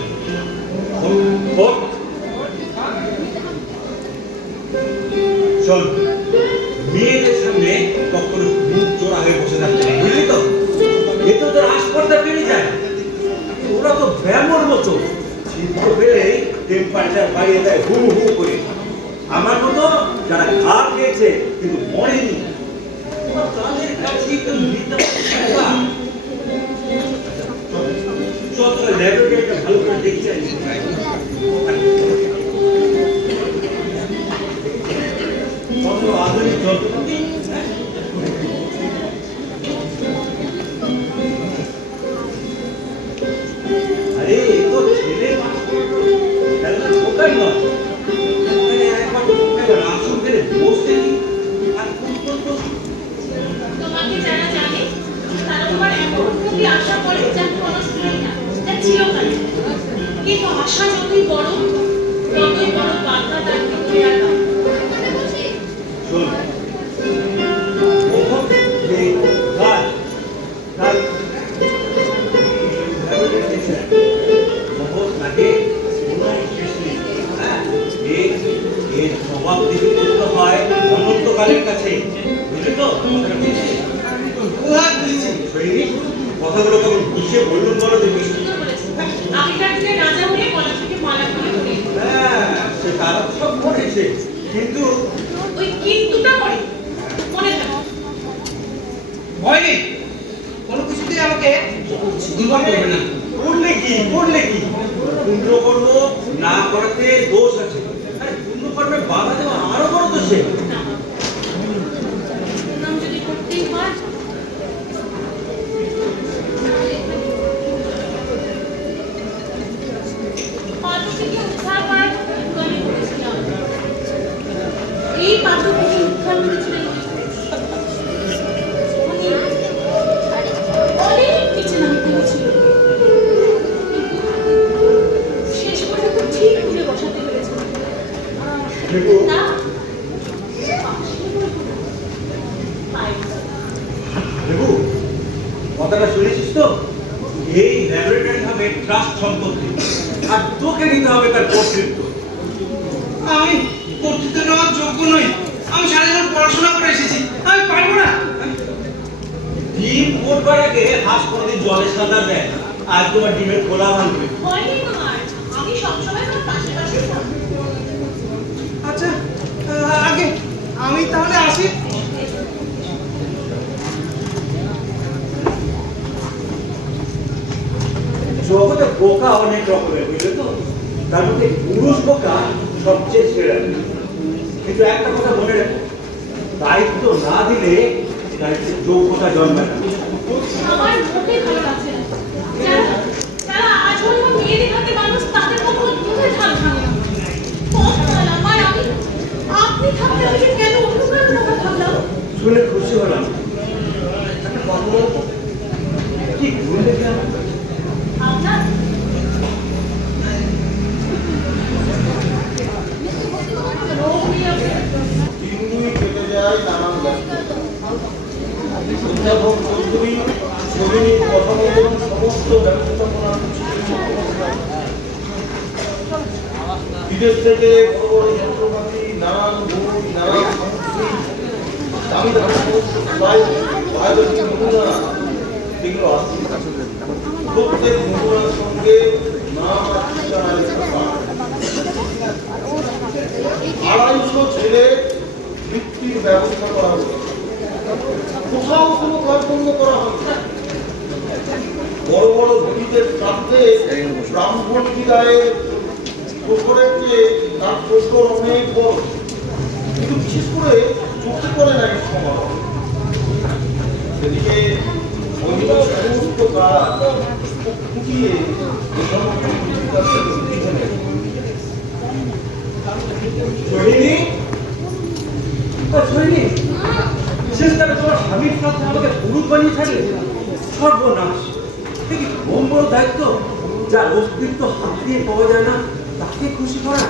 শোন, মেয়েদের সামনে কখনো মুখ জোড়া হয়ে বসে থাকতে নেই, বুঝলি তো? এ তো তোর আসপর্দা বেড়ে যায়। ওরা তো ব্যামোর মতো ছিদ্র পেলে টেম্পারেচার বাড়িয়ে দেয় হু হু করে। আমার মতো যারা ঘা খেয়েছে কিন্তু মরেনি, তাদের কাছে তো চল ল্যাবরেটরিটা ভালো করে দেখি। কত আধুনিক যন্ত্রপাতি! আরে এ তো ছেলে পাস করলো, খেলনা ঠোকাই নয়। একবার আসন ফেলে বসতে কি আর তোমাকে যারা জানে তারা তোমার এমন উন্নতি আশা করে যা ক্ষণস্থায়ী না, যা চিরকাল। কিন্তু আশা যতই বড় ততই বড় বাধা তার ভিতরে আঁকা। শোন, বহুত এই গাছ গাছ বহুত লাগে এর স্বভাব দিকে করতে হয় অনন্তকালের কাছে, বুঝলি তো? কথাগুলো তখন বুঝিয়ে বললুম বলো দেখি। সুন্দর বলেছে। আগেকার দিনে রাজা হয়ে গলা থেকে মালা করে ধরে হ্যাঁ, সে তারা সব করেছে, কিন্তু ওই কিন্তুটা করে মনে থাকে। ভয় নেই, কোনো কিছুতেই আমাকে দুর্বল করবে না। করলে কি পুণ্য কর্ম না করাতে দোষ আছে। আরে পুণ্য কর্মে বাধা দেওয়া আরো বড় দোষে। নাম যদি করতেই হয় পাথর থেকে উদ্ধার করার আমি করেছিলাম। এই পাথর থেকে উদ্ধার করেছিলেন অনেক নিচে নামতে হয়েছিল, শেষ পর্যন্ত ঠিক তুলে বসাতে পেরেছিল না। দেখু কথাটা শুনেছিস তো? এই ল্যাবরেটরি হবে ট্রাস্ট সম্পত্তি, আর তোকে নিতে হবে তার কর্তৃত্ব। আমি কর্তৃত্ব নেওয়ার যোগ্য নই। আমি সারা জীবন পড়াশোনা করে এসেছি, আমি পারবো না। ডিম পড়বার আগে হাঁস কোনোদিন জলে সাঁতার দেয় না, আজ তোমার ডিমের খোলা ভাঙবে। হয়নি তোমার, আমি সবসময় তোর পাশে পাশে থাকবো। আচ্ছা, আগে আমি তাহলে আসি। জগতে বোকা অনেক রকমের, বুঝলে তো? তার মধ্যে পুরুষ বোকা সবচেয়ে সেরা। কিন্তু একটা কথা মনে রাখো, দায়িত্ব না দিলে দায়িত্বের যোগ্যতা জন্মায় না। আমার মোটেই ভালো লাগছে না যারা আজীবন মেয়েদের হাতে মানুষ, তাদের কখনো দুধের ঢাল ভাঙে না। আমার আপনি থাকতে হলে কেন অন্য কারো কথা ভাবলাম? শুনে খুশি হলাম। একটা কথা বলতো, কি গুণ দেখে আমার? আপনার রোগ নিয়ে দিনগুলি কেটে যায় নানান ব্যস্ত। উদ্যাপন চৌধুরী ছবি কথোপকথন সমস্ত ব্যবস্থাপনা বিদেশ থেকে বড় বড় যন্ত্রপাতি, নানান বই, নানান সামগ্রী, দামি দামি সমস্ত বায়োলজি নমুনা, এগুলো আসছে। প্রত্যেক নমুনার সঙ্গে নাম আর ঠিকানা লেখা। ব্যবস্থা করা হচ্ছে। কোথাও কোনো কাজকর্ম করা হচ্ছে না। বড় বড় ধনীদের প্রান্তে ব্রাহ্মণ বিদায়ের প্রখরের চেয়ে তার প্রখর অনেক বড়, কিন্তু বিশেষ করে চোখে পড়ে না এই সময়। সেদিকে অন্য সমস্ত কাজ খুঁটিয়ে সোহিনী, ও সোহিনী, বিশেষ করে তোমার স্বামীর সাথে আমাকে পুরুষ বানিয়ে থাকে। সর্বনাশ! দেখি কম বড় দায়িত্ব, যার অস্তিত্ব হাত দিয়ে পাওয়া যায় না তাকে খুশি করা।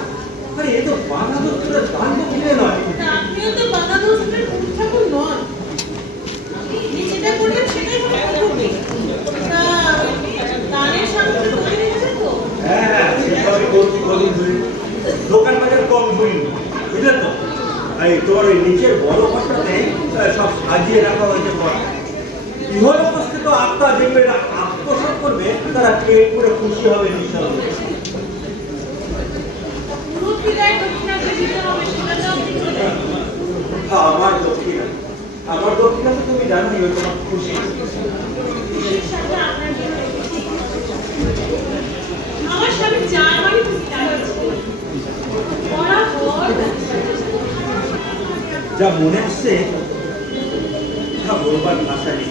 আরে এ তো বাধা দোষের দান্ড কিনে নয়। আপনিও তো বাধা দোষের ঠাকুর নন। আপনি যেটা করবেন সেটাই করবেন। না, দানের সামনে তো ধরে রেখেছেন তো। হ্যাঁ, সেভাবে করছি কদিন ধরে। দোকান বাজার কম ধরি, বুঝলেন তো? এই তোমার ওই নিচের বড় ঘরটাতে সব সাজিয়ে রাখা হয়েছে ঘর। ইহলোকস্থিত আত্মা দেখবে না আত্মসাৎ করবে, তারা পেট করে খুশি হবে নিঃসন্দেহে। পুরো বিদায় দক্ষিণাকে দিতে হবে সেটা তো আপনি জানেন। আমার দক্ষিণা তো তুমি জানোই, ওই তোমার খুশি। খুশির সাথে আপনার কি হয়েছে? আমার স্বামী যার বাড়ি খুশি আছে বরাবর যা মনে হচ্ছে তা বলবার ভাষা নেই।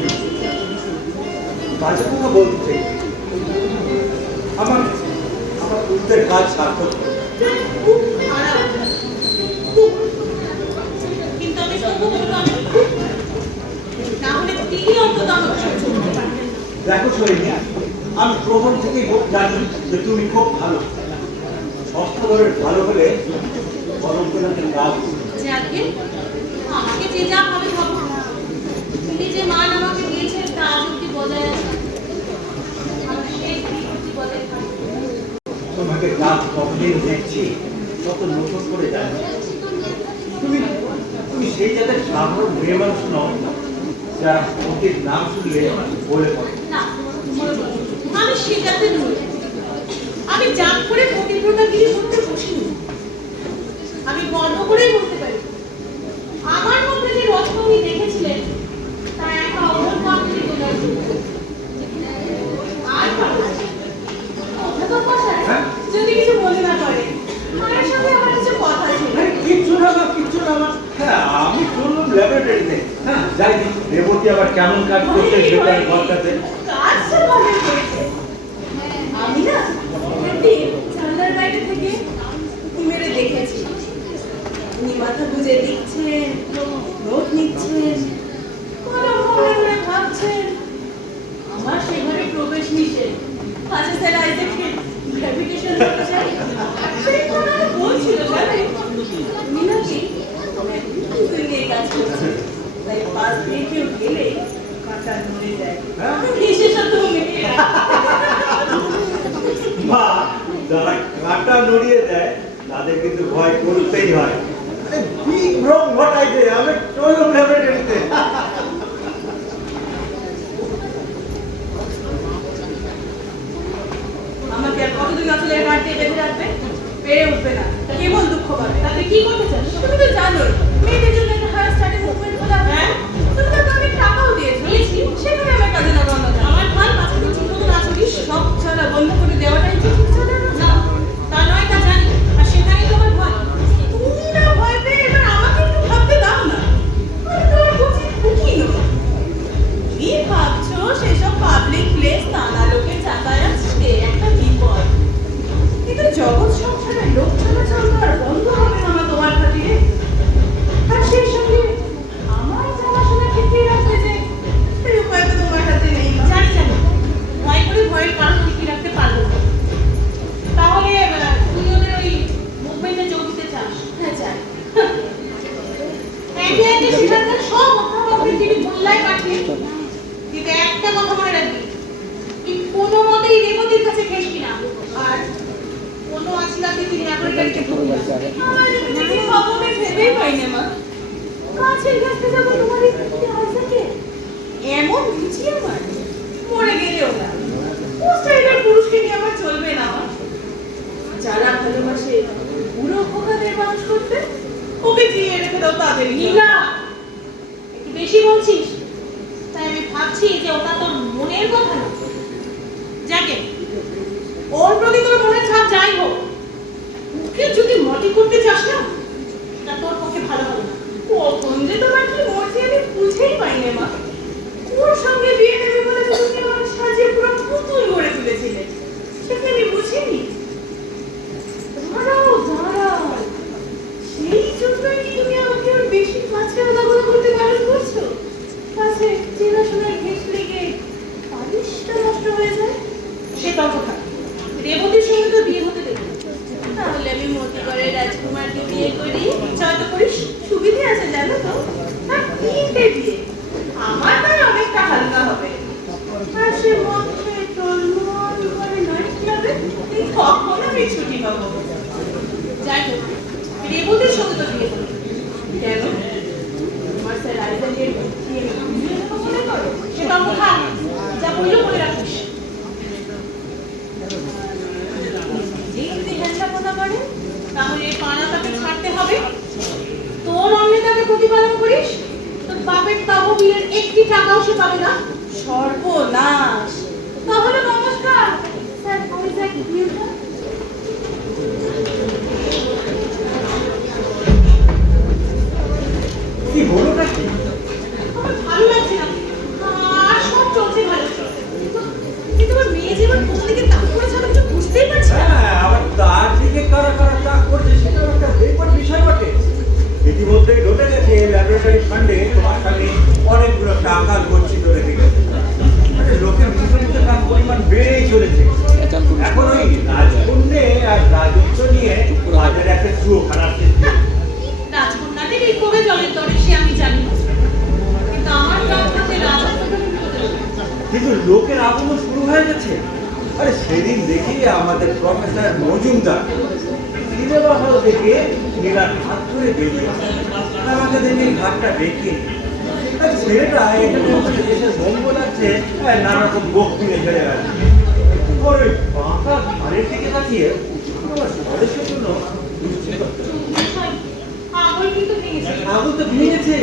বাজে কথা বলতে চাই, আমার পুরুষদের কাজ সার্থক। খুব খারাপ, খুব। কিন্তু আমি তবু বলবো আমি খুব না হলে তিনি অন্তত আমাকে সহ্য করতে পারবেন না। দেখো সোহিনী, আমি প্রথম থেকেই জানি যে তুমি খুব ভালো। সস্তাদরের ভালো হলে বরং তোমাকে লাভ। যাকে আমাকে যে যা ভাবে ভাবো, তিনি যে মান আমাকে দিয়েছেন তা আজ অব্দি বজায় আছে। আমার শেষ দিন অব্দি বজায় থাকবে। তোমাকে যা কতদিন দেখছি কত নতুন করে জানি। তুমি সেই জাতের সাধারণ মেয়ে মানুষ নও যা অতীত নাম শুনলে বলে পড়ে। না, আমি সেটাতে নই। আমি জাত করে পতিব্রতাগিরি করতে বসিনি। আমি গর্ব করেই বলতে পারি, আমার মধ্যে যে রত্ন উনি দেখেছিলেন তা একা অমর পাত্রী বোঝার যোগ্য। আর কথা তো কথা, যদি কিছু মনে না করে, মায়ের সাথে আমার কিছু কথা ছিল। কিচ্ছু না মা, কিচ্ছু না মা। হ্যাঁ, আমি শুনলাম ল্যাবরেটরিতে। হ্যাঁ, যাই রেবতী আবার কেমন কাজ করছে সেটাই ঘরটাতে। কাজ তো ভালোই করেছে। আমি না একদিন জানলার বাইরে থেকে উঁকি মেরে দেখেছি। উনি মাথা গুঁজে লিখছেন, নোট নিচ্ছেন, কোনো মনে মনে ভাবছেন। আমার সেভাবে প্রবেশ নিষেধ। আচ্ছা স্যার আইজ্যাকের গ্র্যাভিটেশন চাই সেই কোনো বলছিল জানেন, উনি নাকি কিছুই নিয়ে কাজ করছে। তাই পাশ দিয়ে কেউ গেলে কাঁটা নড়ে যায়। বিশেষত মেয়েরা। মা, যারা কাঁটা নড়িয়ে দেয় তাদের কিন্তু ভয় করতেই হয়। বিভ্রম ঘটাই যে আমি চললাম ল্যাবরেটরিতে। আমাকে আর কতদিন আসলে হাত দিয়ে বেঁধে রাখবে? পেরে উঠবে না, কেবল দুঃখ পাবে। তাহলে কি করতে চান? তুমি তো জানোই মেয়েদের জন্য একটা হায়ার স্টাডি মুভমেন্ট খোলা হয়। তুমি তো তাকে টাকাও দিয়েছো, সেখানে আমার কাজে লাগানো যায়। আমার ভাল বাচ্চাদের ঠিক মতো না চলিস, সব চলা বন্ধ করে দেওয়াটাই ঠিক চলে না। তা নয় তা জানি, আর সেখানেই তোমার ভয়। তুমি না ভয় পেয়ে এবার আমাকে একটু ভাবতে দাও না। আমি তো আর বুঝি খুঁকি নই। কি ভাবছো সেসব পাবলিক প্লেস নানা লোকের যাতায়াত সে একটা বিপদ। কিন্তু জগৎ সংসারে লোক চলাচল তো আর বন্ধ হবে না তোমার খাতিরে। আর সেই সঙ্গে আমার জানাশোনা ঠিকই রাখবে যে এই উপায় তো তোমার হাতে নেই। জানি জানি, ভয় করে ভয়ের কারণ ঠিকই রাখতে পারবো না। তাহলে তুই ওদের ওই মুভমেন্টে যোগ দিতে চাস? হ্যাঁ চাই। একে একে সিদ্ধান্তের সব অভাব পৃথিবী গোল্লায় পাঠিয়ে। কিন্তু একটা কথা মনে রাখবি, তুই কোনো মতেই রেবতীর কাছে খেসবি না। আর কোনো আশীর্বাদে তুই নাগরিকারিকে ঢুকবি না। আমার যদি খবরে ভেবেই পাই না মা, কাছের কাছে যাবো তোমার এই হাসাকে এমন রুচি আমার মরে গেলেও না। ও স্টাইলের পুরুষকে নিয়ে আমার চলবে না মা। যারা ভালোবাসে পুরো খোকাদের মানুষ করতে, ওকে জিয়ে রেখে দাও তাদের। না যে ওটা তোর মনের কথা না। যাকে ওর প্রতি তোর মনের ছাপ যাই হোক, ওকে যদি মটি করতে চাস না, তা তোর পক্ষে ভালো হবে না। কখন যে তোমার কি মর্জি আমি বুঝেই পাই না মা। ওর সঙ্গে বিয়ে দেবে বলে তো তুমি আমাকে সাজিয়ে পুরো পুতুল গড়ে তুলেছিলে, সেটা আমি বুঝিনি। দাঁড়াও দাঁড়াও, সেই জন্যই কি তুমি আমাকে ওর বেশি কাছে আলাদা করতে বারণ করছো? কাছে চেনাশোনার ঘেঁষ লেগে পালিশটা নষ্ট হয়ে যায়। সে কথা রেবতীর সঙ্গে তো বিয়ে হতে দেবে, তাহলে আমি মতিগড়ের রাজকুমারকে বিয়ে করি। যত করিস সুবিধে আছে জানো তো। আর তিনটে বিয়ে আমার তাই অনেকটা হালকা হবে। আর সে মধ্যে টলমল করে নাইট ক্লাবে কখন আমি ছুটি পাবো? যাই হোক, রেবতীর সঙ্গে তো বিয়ে করবো। কেন তোমার স্যার আইজালের মনে করো? সেটা কথা যা বললো মনে রাখিস। তাহলে পানাটাকে ছাড়তে হবে। তোর অন্যটাকে প্রতিপালন করিস, তোর বাপের তহবিলের একটি টাকাও সে পাবে না। সর্বনাশ। তাহলে নমস্কার স্যার, আইজাক নিউটন। কি হলোটা কি? আমার ভালো লাগছে না, আর সব চলছে ভালো। কিন্তু আমার মেয়ে জীবন কোথা থেকে তাক করেছে আমি তো বুঝতেই পারছি না। হ্যাঁ, আবার তার দিকে কারা কারা তাক করছে সেটাও একটা ব্যাপার বিষয় বটে। ইতিমধ্যেই ঘটে গেছে ল্যাবরেটরি ফান্ডে তোমার সামনে অনেকগুলো টাকা গচ্ছিত রেখে গেছে। লোকের মুখে তার পরিমাণ বেড়েই চলেছে। এখন ওই রাজকন্যে আর রাজত্ব নিয়ে বাজারে একটা চুয়ো খারাপ চেষ্টা। রাজকন্যাদের এই কবে জলের দরে সে আমি জানি না, কিন্তু আমার রাজহাতে রাজত্বটা কিন্তু লোকের আগমন শুরু হয়ে গেছে। আরে সেদিন দেখি আমাদের প্রফেসর মজুমদার সিনেমা হল থেকে নীলার হাত ধরে বেরিয়ে আমাকে দেখে ঘাটটা দেখে ছেলেটা এখানে দেশের মঙ্গল আছে নানা রকম গোপ কিনে ফেলে গেছে। ওর ওই বাঁকা ঘরের দিকে তাকিয়ে আমার স্বদেশের জন্য আগুন কিন্তু ভেঙেছে। আগুন তো ভেঙেছে,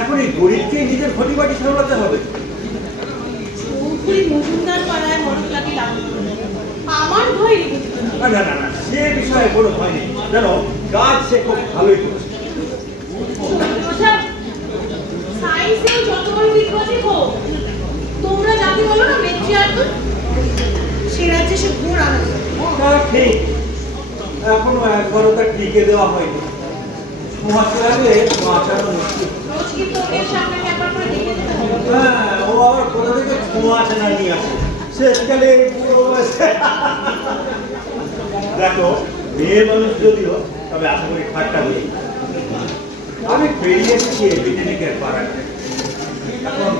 এখন এই গরিবকে নিজের ঘটি বাটি সামলাতে হবে। চৌধুরী মজুমদার পাড়ায় মরক লাগি লাগলো, আমার ভয় লেগেছে। না না না, সে বিষয়ে কোনো ভয় নেই। জানো, কাজ সে খুব ভালোই করেছে। সায়েন্সেও যত বড় দিগ্গজই হোক, তোমরা যাকে বলো না মেট্রিয়ার্ক, সে রাজ্যে সে ঘোর আনন্দ। তা ঠিক, এখনো একবারও তার টিকে দেওয়া হয়নি। ছোঁয়া চলালে বাঁচানো মুশকিল। রোজ কিন্তু ওদের সামনে একবার করে দেখে যেতে হবে। হ্যাঁ, ও আবার কোথা থেকে ছোঁয়া চেনা নিয়ে আসে শেষকালে বুড়ো বয়সে। দেখো, মেয়ে মানুষ যদিও, তবে আশা করি ঠাট্টা নেই। আমি পেরিয়ে এসেছি ব্রিটেনিকের পাড়াটা। এখন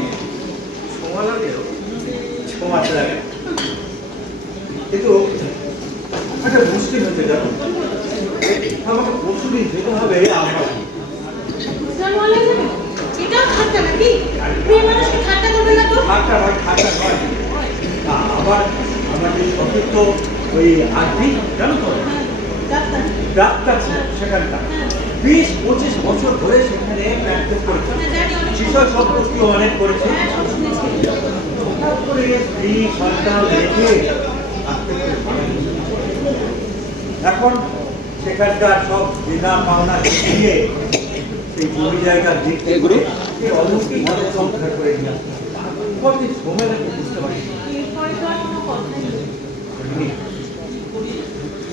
ছোঁয়া লাগলেও ছোঁয়াতে লাগে, কিন্তু একটা মুশকিল হচ্ছে। জানো, আমাকে পরশুদিন যেতে হবে আমরা। বুঝলাম বলা যাবে এটাও ঠাট্টা নাকি? মেয়ে মানুষকে ঠাট্টা করবে না তো? ঠাট্টা নয়, ঠাট্টা নয়। আবার আমাদের সতীর্থ ওই আর্থি জানো তো, ডাক্তার। ডাক্তার সেখানকার 20-25 বছর ধরে সেখানে প্র্যাকটিস করেছে। বিষয় সম্পর্কে অনেক করেছে। হ্যাঁ, সব শুনেছি। হঠাৎ করে স্ত্রী সন্তান রেখে আস্তে করে মারা গেছে। এখন সেখানকার সব বিনা পাওনা দিয়ে সেই জমি জায়গার দিক থেকে সেই অলৌকিকভাবে সংস্কার করে নিয়ে আসতে কতদিন সময় লাগবে বুঝতে পারি। এরপরে তো আর কোনো কথাই নেই।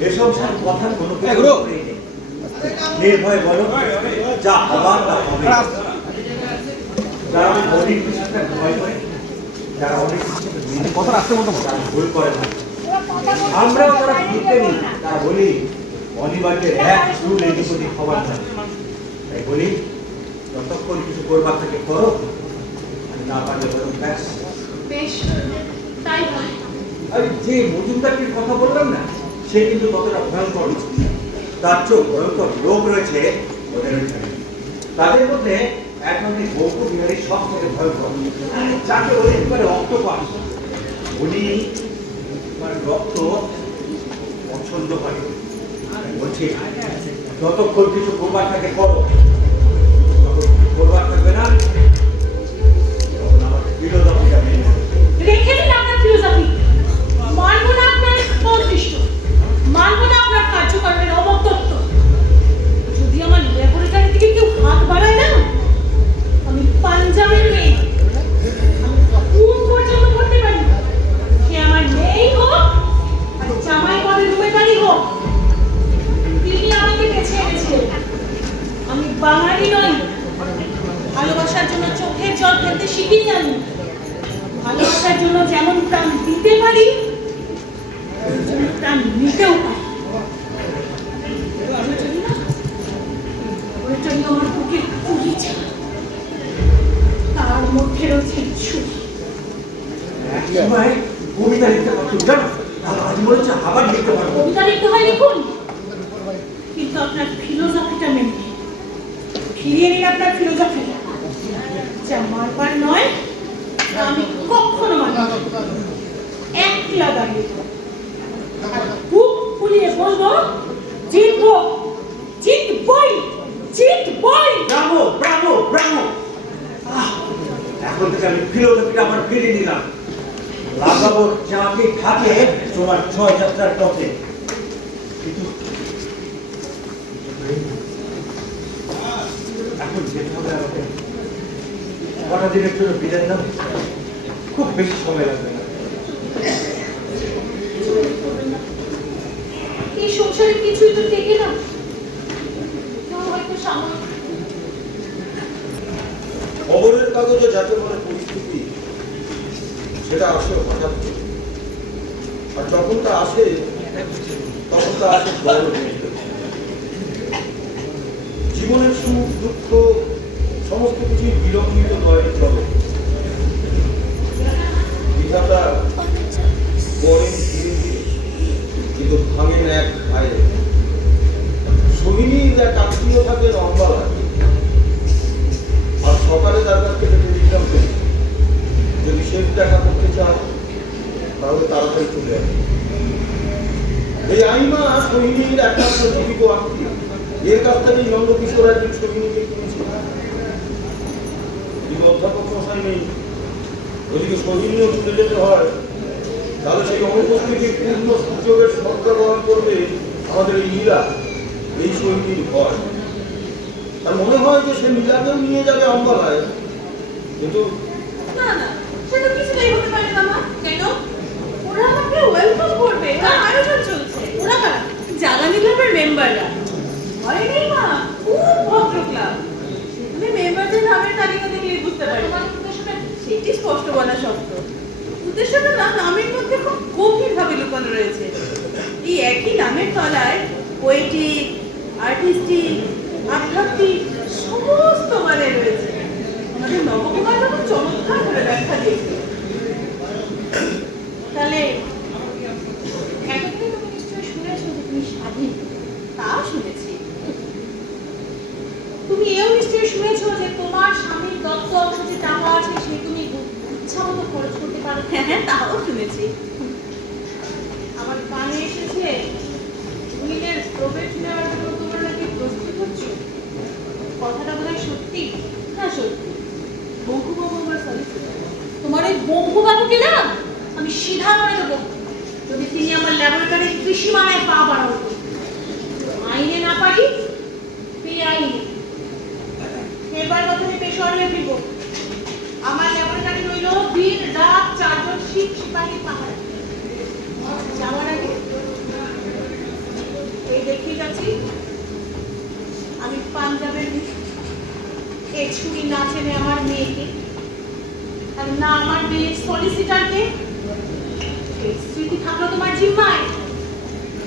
এসব সব কথার কোনো কিছু নেই। নির্ভয় বলো, যা হবার তা হবে। যারা অনেক কিছুটা ভয় করে, যারা অনেক কিছুটা কথা রাখতে মতো ভুল করে না, আমরাও তারা ভুলতে নিই। তারা বলি অনিবার্যের এক চুল এদিক ওদিক হবার না। তাই বলি, যতক্ষণ কিছু করবার থাকে করো, না পারলে বরং ব্যাস। বেশ, তাই হয়। আমি যে মজুমদারটির কথা বললাম না, সে কিন্তু ততটা ভয়ঙ্কর নয়। তার চোখ ভয়ঙ্কর লোক রয়েছে ওদের ওইখানে। তাদের মধ্যে এক নম্বর বৌদ্ধ বিহারীর সব থেকে ভয়ঙ্কর, যাকে বলে একেবারে অক্টোপাস। উনি রক্ত পছন্দ করে। বলছি, যতক্ষণ কিছু করবার থাকে করো, যখন করবার থাকবে না তখন আমাকে বিরোধ হবে। জন্য যেমন প্রাণ দিতে পারি তেমন প্রাণ নিতেও পারি। ওই জন্য আমার বুকে পুরি চাই, তার মধ্যে রয়েছে ছুরি। একসময় কবিতা লিখতে পারতুম জানো, আজ মনে হচ্ছে আবার লিখতে পারবো। কবিতা লিখতে হয় লিখুন, কিন্তু আপনার ফিলোসফিটা মেনে নিন। ফিরিয়ে নিন আপনার ফিলোসফি, যা মারবার নয় তা আমি কখনো মানব না। একলা দাঁড়িয়ে আর বুক ফুলিয়ে বলবো, জিতবো, জিতবই, জিতবই। Bravo, bravo, bravo. এখন থেকে আমি ফিলোসফিটা আমার ফিরে নিলাম। লাগাবো যাকে থাকে তোমার ছয় যাত্রার পথে। কিন্তু এখন যেতে হবে আমাকে। কটা দিনের জন্য বিদায় দাও, খুব বেশি সময় লাগবে না। এই সংসারে কিছুই তো থেকে না, হয়তো সামনে খবরের কাগজে যাতে বলে পরিস্থিতি, সেটা আসে হঠাৎ করে। আর যখন তা আসে তখন তা আসে বড় জিনিস। জীবনের সুখ দুঃখ সমস্ত কিছুই বিলম্বিত নয় চলে। বিধাতা করেন ধীরে ধীরে, কিন্তু ভাঙেন এক ভাইয়ে। সোহিনীর এক আত্মীয় থাকে রংবালায়, আর সকালে তার কাছ থেকে টেলিগ্রাম করি, যদি শেষ দেখা করতে চাও তাহলে তাড়াতাড়ি চলে আসে। এই আইমা সোহিনীর একমাত্র জীবিত আত্মীয়। এর কাছ থেকেই নন্দকিশোর একদিন সোহিনীকে কিনেছিল। কিন্তু অধ্যাপক মশাই নেই, ওদিকে সোহিনীও চলে যেতে হয়, তাহলে সেই অনুপস্থিতির পূর্ণ সুযোগের সত্তা গ্রহণ করবে আমাদের এই নীলা, এই সোহিনীর ভয়। আর মনে হয় যে সে নীলাকেও নিয়ে যাবে অম্বালায়, কিন্তু না না, সেটা কিছুতেই হতে পারে না মা। কেন? ওরা আমাকে ওয়েলকাম করবে, তার আয়োজন চলছে। ওরা কারা? জাগানি ক্লাবের মেম্বাররা। ভয় নেই মা, খুব ভদ্র ক্লাব। তুমি মেম্বারদের নামের তালিকা দেখলেই বুঝতে পারবে। তোমার উদ্দেশ্যটা সেটি স্পষ্ট বলা শক্ত। উদ্দেশ্যটা না নামের মধ্যে খুব গভীরভাবে লুকানো রয়েছে। এই একই নামের তলায় পোয়েটিক, আর্টিস্টিক, আধ্যাত্মিক সমস্ত মানে রয়েছে। আমাদের নবকুমার তখন চমৎকার করে ব্যাখ্যা দিয়েছে। তাহলে এতদিন তুমি নিশ্চয়ই শুনেছো যে তুমি স্বাধীন। তা শুনেছি। তুমি এও নিশ্চয়ই শুনেছো যে তোমার স্বামীর দত্ত অংশ যে টাকা আছে সে তুমি ইচ্ছা মতো খরচ করতে পারো। হ্যাঁ হ্যাঁ, তাও শুনেছি। আমার কানে এসেছে উইলের প্রবেশ নেওয়ার জন্য তোমরা নাকি প্রস্তুত হচ্ছ। কথাটা বোধহয় সত্যি? হ্যাঁ সত্যি। বঙ্কুবাবু আমার সলিসিটর। তোমার ওই বঙ্কুবাবুকে না আমি সিধা করে দেবো যদি তিনি আমার ল্যাবরেটরির ত্রিসীমানায় পা বাড়াবো। আইনে না পারি, বেআইনে। এবার কথা আমি পেশোয়ার হয়ে ফিরবো। আমার ল্যাবরেটরি রইল দিন রাত 4 জন শিখ সিপাহী পাহাড়। যাওয়ার আগে এই দেখিয়ে যাচ্ছি আমি পাঞ্জাবের এই ছুরি না চেনে আমার মেয়েকে, আর না আমার মেয়ের সলিসিটারকে। এই স্মৃতি থাকলো তোমার জিম্মায়।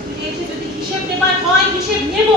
ফিরে এসে যদি হিসেব নেবার হয় হিসেব নেব।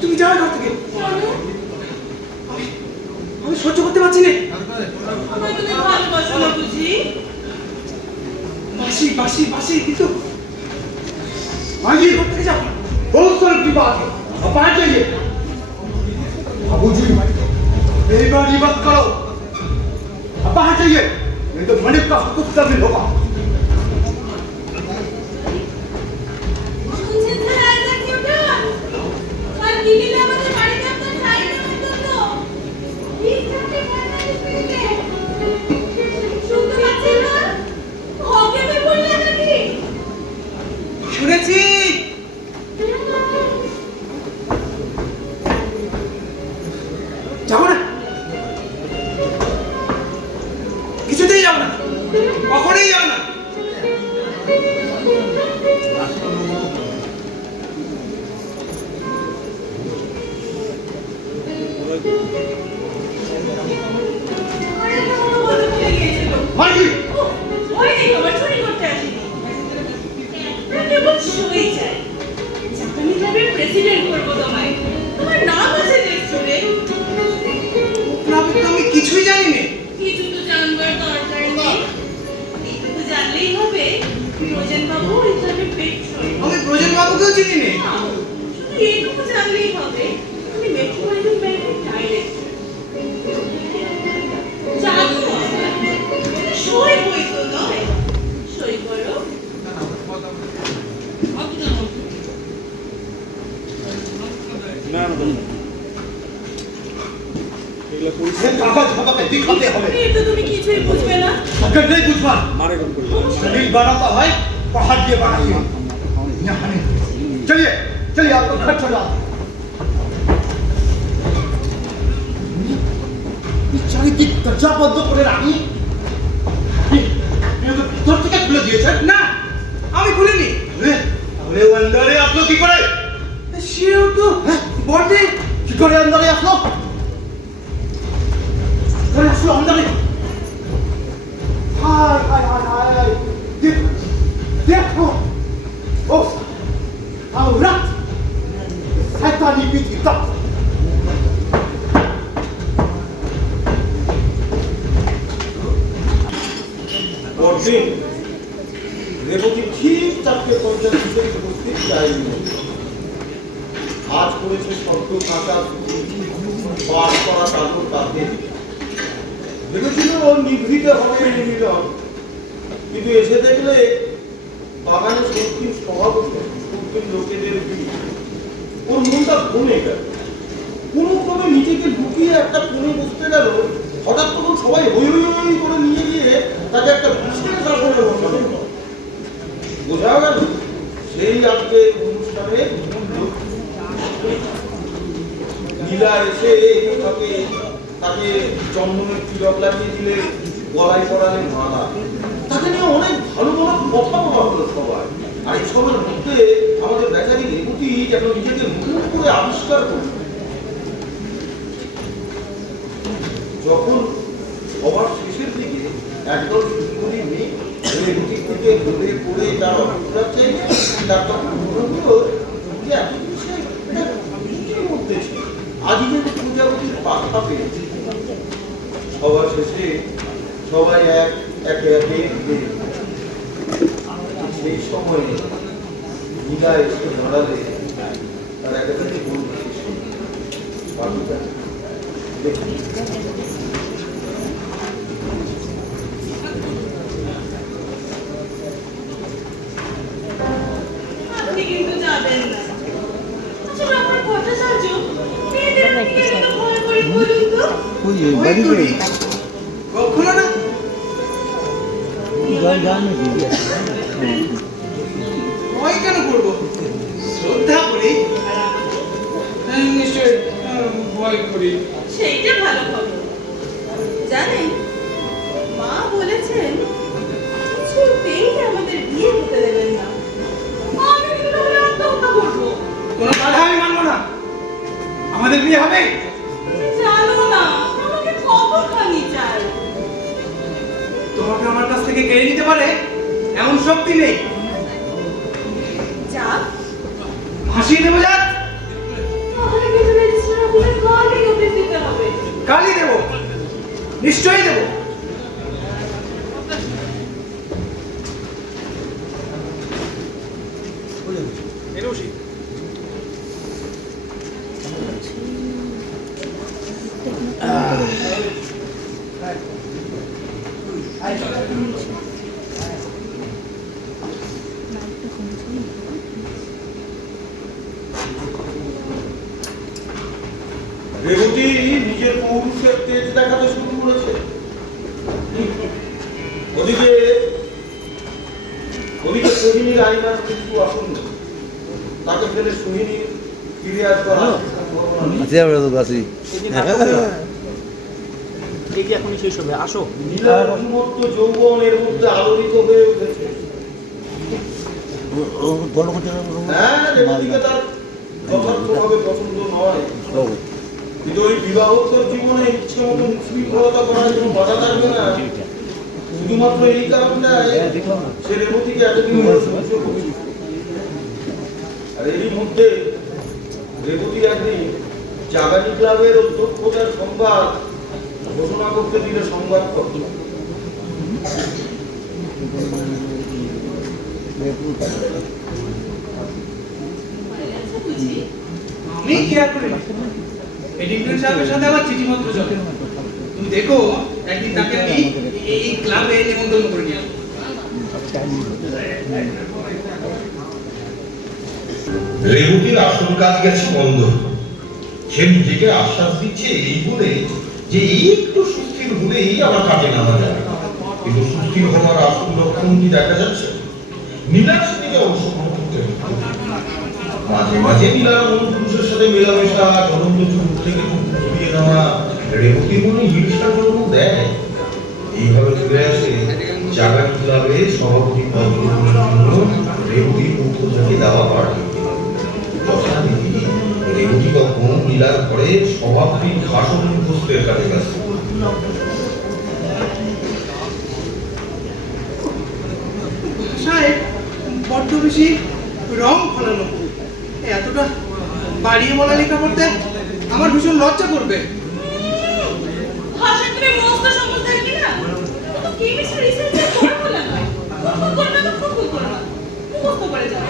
তুমি যাও ঘর থেকে। আমি সহ্য করতে পারছি না। আমায় তুমি ভালোবাসো না বুঝি? বাসি বাসি বাসি, কিন্তু आइए घर तक जाओ। बहुत सारे की बात है, अब आ जाइए। अब बाबूजी मेरी बारी मत करो। अब बाहर जाइए, नहीं तो मणिक का हुक्म तभी होगा। শুনছেন স্যার আইজাক নিউটন? স্যার কি দিলে আমাদের বাড়িতে আপনার ট্রাই নেওয়ার জন্য? ঠিক থাকে ফাইনাল স্পিরিটে। শুনতে পাচ্ছেন না? হকে বই বললেন নাকি? শুনেছি। যাবো না, কিছুতেই যাবো না, কখনোই যাবো না। আরে তো বলতে ভুলে গিয়েছিল। मार्गी ও, ওই যে তোমার চুরি করতে আসেনি। কেবল সই চাই। জাপানি ক্লাবের প্রেসিডেন্ট করবো তোমায়। তোমার নাম আছে দেশ জুড়ে। আপনাকে তো আমি কিছুই জানি না। কিছু তো জানবার দরকার নেই। এইটুকু জানলেই হবে রোজেন বাবু ওই ক্লাবের পেট্রন। আমি প্রয়োজন বাবুকেও চিনি না। শুধু এইটুকু জানলেই হবে তুমি মেট্রোপলিটন ব্যাংকের ডাইরেক্টর। জানো আমার, সই বই তো নয়। সই করো। ये कागज हमको दिखाते हमें। এই তো তুমি কিছুই বুঝবে না। अगर नहीं बुझवा शरीर बनाता है पहाड़ ये बनाइए। यहाँ नहीं। चलिए चलिए आपको घर चला। চারিদিক দরজা বন্ধ করে রাখি। ये तो ভিতর থেকে খুলে দিয়েছে। না, আমি খুলিনি। তাহলে ও আন্দারে আসলো কি করে? সেও তো বটে। কি করে আন্দারে আসলো? করে আসলো আন্দারে। হায় হায় হায় হায়। দেখো ও আওরাত শয়তানি বিধি তপ। পরদিন রেবতী ঠিক 4:50 উপস্থিত যায়নি। আজ করেছে শব্দ কাঁচা পাঠ করা কাগজ তাতে ভেবেছিল ও নিভৃত হবে এই মিলন, কিন্তু এসে দেখলে বাগানে সত্যি স্বভাব সত্যি লোকেদের ভিড়। ওর মনটা ভুলে গেল। কোনো ক্রমে নিজেকে লুকিয়ে একটা কোণে বসতে গেল। হঠাৎ তখন সবাই হই হই হই করে নিয়ে গিয়ে তাকে একটা বিশেষ আসনে বসানো। বোঝা গেল সেই আজকে অনুষ্ঠানে নীলা এসে তাকে চন্দনের তিলক লাগিয়ে দিলে, গলায় পরালেন মালা। তাকে নিয়ে অনেক ভালো ভালো কথা বলা হলো সবাই। আর এইসবের মধ্যে আমাদের বেচারি রেবতী যেন নিজেকে নতুন করে আবিষ্কার করল। যখন সবার শেষের দিকে একদল সুন্দরী মেয়ে রেবতীর থেকে ঘুরে পড়ে তার অপরাধ চাইছে, তার তখন মনে হলো যে এত কিছু এটা নিজের মধ্যে ছিল। আজই যেন প্রজাপতির পাখা পেয়েছে। সবার শেষে সবাই একে একে সেই সময়ে নীলা এসে দাঁড়ালে তার একেবারে বলবে দেখুন আপনি কিন্তু যাবেন না। আসলে আমার কথা সাজু মেয়েদের দিকে এত ভয় করে বলুন তো। ওই করি। কখনো না। ভয় কেন করবো? শ্রদ্ধা করি। নিশ্চয় ভয় করি। সেইটা ভালো খবর। জানেন মা বলেছেন কিছুতেই আমাদের বিয়ে হতে দেবেন না। আমি কিন্তু তাহলে আত্মহত্যা করবো। কোনো বাধা আমি মানবো না। আমাদের বিয়ে হবে। জানো না আমাকে কতখানি চাই। তোমাকে আমার কাছ থেকে কেড়ে নিতে পারে এমন শক্তি নেই। যা ভাসিয়ে দেবো যা। তাহলে কিন্তু রেজিস্ট্রার অফিসে কালই নোটিশ দিতে হবে। কালই দেবো, নিশ্চয়ই দেবো। রেবতী নিজের পৌরুষের তেজ দেখাতে শুরু করেছে। ওদিকে সোহিনীর আইনার কিন্তু আসন্ন, তাকে ফেলে সোহিনী ফিরে আসবার এখনই শেষ হবে, আসো। নীলার উন্মত্ত যৌবন এর মধ্যে আলোড়িত হয়ে উঠেছে। হ্যাঁ, রেবতীকে তার যথার্থভাবে পছন্দ নয়, কিন্তু ওই বিবাহোত্তর জীবনে ইচ্ছে মতো উশৃঙ্খলতা করার জন্য বাধা থাকবে না। শুধুমাত্র এই কারণটাই সে রেবতীকে এতদিন সহ্য করছে। আর এরই মধ্যে রেবতী একদিন জাগানি ক্লাবের অধ্যক্ষতার সংবাদ ঘোষণা করতে দিলে সংবাদপত্র। আমি কেয়ার করি না। এডিটর সাহেবের সাথে আমার চিঠিপত্র চলে। তুমি দেখো একদিন তাকে আমি এই ক্লাবে নিমন্ত্রণ করে নিয়ে আসবো। রেবতীর আসল কাজ গেছে বন্ধ। সে নিজেকে আশ্বাস দিচ্ছে এই বলে যে একটু সুস্থির হলেই আমার কাজে নামা যাবে, কিন্তু সুস্থির হওয়ার আসল লক্ষণ কি দেখা যাচ্ছে? নীলার সেদিকে অংশগ্রহণ করতে মাঝে মাঝে নীলার মনোপুরুষের সাথে মেলামেশা, জ্বলন্ত চুপ থেকে ঘুরিয়ে নেওয়া রেবতীর মনে হিংসার জন্ম দেয়। এইভাবে ফিরে আসে জাগানি ক্লাবে সভাপতি পদ গ্রহণের জন্য রেবতীর পক্ষ থেকে দেওয়া পার্টি। যথারীতি রেবতী তখন নীলার ঘরে সভাপতির ভাষণ মুখস্থের কাছে ব্যস্ত। সাহেব বড্ড বেশি রং ফলানো, এতটা বাড়িয়ে বলা লেখা পড়তে আমার ভীষণ লজ্জা করবে। ভাষা তুমি মস্ত সমস্যা কি না? তো কি বেশি রিসার্চ করব না। খুব করব না। মুখস্থ করে যাও।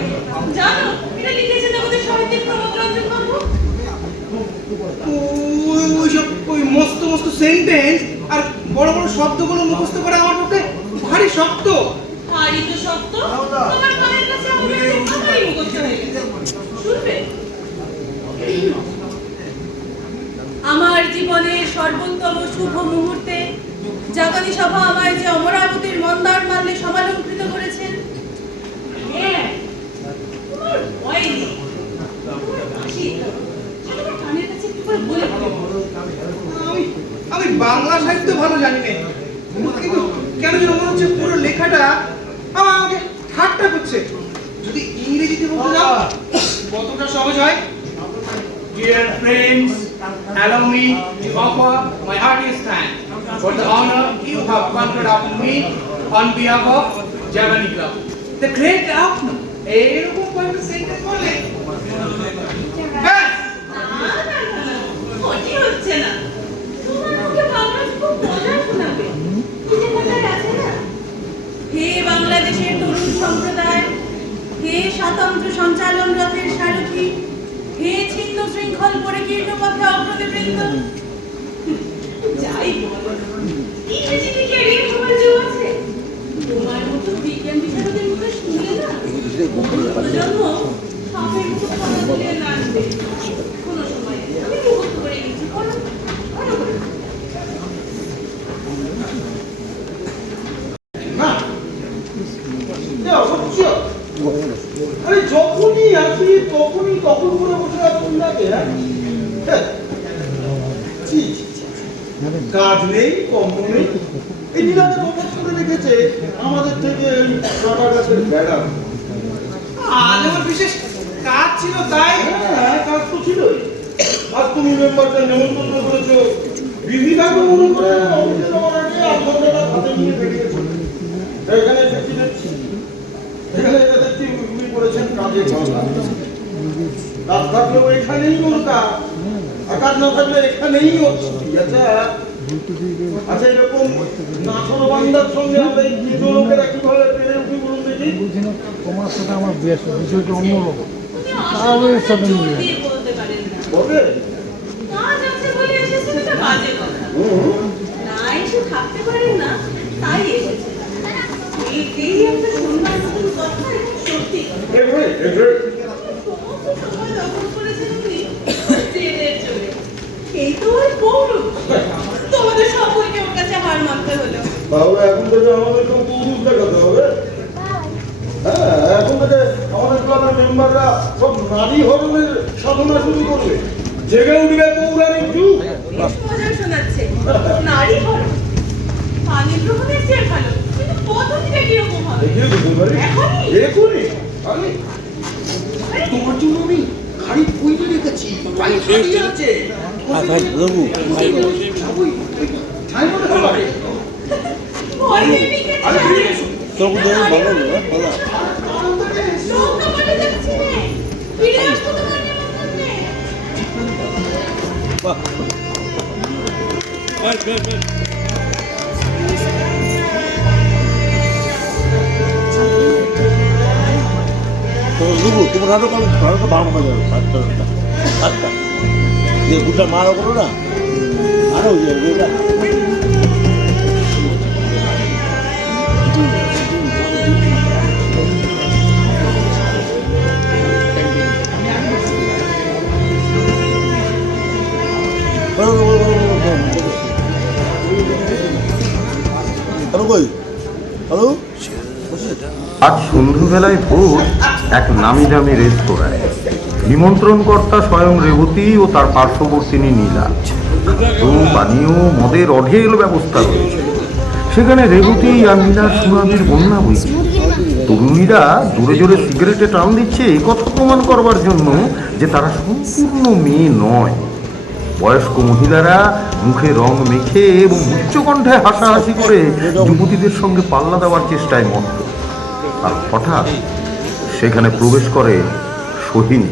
জানো এটা লিখেছেন আমাদের সাহিত্যিক প্রমোদ রঞ্জন বাবু। ওই মস্ত মস্ত সেন্টেন্স আর বড় বড় শব্দগুলো মুখস্থ করা আমার পক্ষে ভারী শক্ত। ভারী তো শক্ত। তোমার কানের কাছে আমাদের ভারী মুখস্থ হয়ে গেছে। শুনবে? আমার জীবনের সর্বোত্তম শুভ মুহূর্তে জাগানি সভা আমায় যে অমরাবতীর মন্দার মাল্যে সমালঙ্কৃত করেছেন। হ্যাঁ, তোমার ভয় নেই। তোমার কানের কাছে একটু করে বলে আমি বাংলা সাহিত্য ভালো জানি না, কিন্তু কেন যেন মনে হচ্ছে পুরো লেখাটা আমাকে ঠাট্টা করছে। যদি ইংরেজিতে বলতে যাও কতটা সহজ হয়। Dear friends, allow me to offer my heartiest thanks for the honor you have conferred upon me on behalf of Jagani Club. The great outcome. এরকম কয়েকটা সেন্টেন্স বলে ব্যাস। ক্ষতি হচ্ছে না। তোমার মুখে বাংলা খুব মজার শোনাবে। কি যে কথায় আছে না? হে বাংলাদেশের তরুণ সম্প্রদায়, হে স্বাতন্ত্র্য সঞ্চালন রথের সারথি, হে ছিন্ন শৃঙ্খল পরিকীর্ণ পথে অগ্রদীবৃন্দ। যাই বল, ইংরেজিতে কি আর এর সবার জন্য আছে? তোমার মতো বিজ্ঞান বিশারদের মুখে শুনলে না প্রজন্ম সাপের মতো কথা বলে নাচবে। কোনো সময় আমি মুখস্থ করে নিচ্ছি। করো ভালো করে। না, এ অসহ্য। আরে যখনই আসি তখনই তখন করে বসে আছো নীলাকে। হ্যাঁ, ছি, ছি, ছি। কাজ নেই, কর্ম নেই। এই নীলাকে অবাক করে রেখেছে আমাদের থেকে এই কাটা গাছের বেড়া। আজ আমার বিশেষ কাজ ছিল তাই। হ্যাঁ, কাজ তো ছিলই। আজ তুমি মেম্বারকে নেমন্তন্ন করেছো, বিধিটাকে মনে করে অফিসে যাওয়ার আগে আপনাদের হাতে নিয়ে বেরিয়েছো। এখানে দেখছি এখানে এটা দেখছি উনি করেছেন কাজে বাংলা। কাজ থাকলেও এখানেই ওর কাজ, আর কাজ না থাকলে এখানেই ওর ছুটি। আচ্ছা, এরকম নাছর বান্দার সঙ্গে আমরা এই কিছু লোকেরা কিভাবে পেরে উঠি বলুন দেখি। তোমার সাথে আমার বিষয়টা অন্যরকম। আপনি জোর দিয়ে বলতে পারেন না। বলবে? কাজ আছে বলে এসেছেন, এটা বাজে কথা। তাহলে এখন থেকে আমাদেরকে পুরুষ দেখাতে হবে। হ্যাঁ, এখন থেকে আমাদের ক্লাবের মেম্বাররা সব নারী হরণের সাধনা শুরু করবে, জেগে উঠবে পৌরাণিক যুগ। বেশ মজা শোনাচ্ছে। নারী হলো পানি গ্রহণের চেয়ে ভালো, কিন্তু পদ্ধতিটা কিরকম হবে? দেখিয়ে দেবো ভাই, এখনই? এখনই। আরে তোমার জন্য আমি খাড়ি পুইতে রেখেছি, পানি খাড়ি আছে। ঠাই মনে হবে। ভয় পেয়ে নিতে আরে চাই। ফিরে এসো। নৌকা পাল্টে যাচ্ছে রে। ফিরে আসবো তোমার নেমন্তন্নে। তোমার হাতে ভালো ভালো মজা হবে আচ্ছা যে গুটা মারো করো না আরো হ্যালো কই হ্যালো আজ সন্ধ্যাবেলায় ভোর এক নামি দামি রেস্তোরাঁয় নিমন্ত্রণকর্তা স্বয়ং রেবতী ও তার পার্শ্ববর্তিনী নীলা। পানীয় মদের অঢেল ব্যবস্থা রয়েছে। সেখানে রেবতী আর নীলার সুনামের বন্যা বইছে। তরুণীরা জোরে জোরে সিগারেটে টান দিচ্ছে এই কথা প্রমাণ করবার জন্য যে তারা সম্পূর্ণ মেয়ে নয়। বয়স্ক মহিলারা মুখে রং মেখে এবং উচ্চকণ্ঠে হাসাহাসি করে যুবতীদের সঙ্গে পাল্লা দেওয়ার চেষ্টায় মত্ত। আর হঠাৎ সেখানে প্রবেশ করে সোহিনী।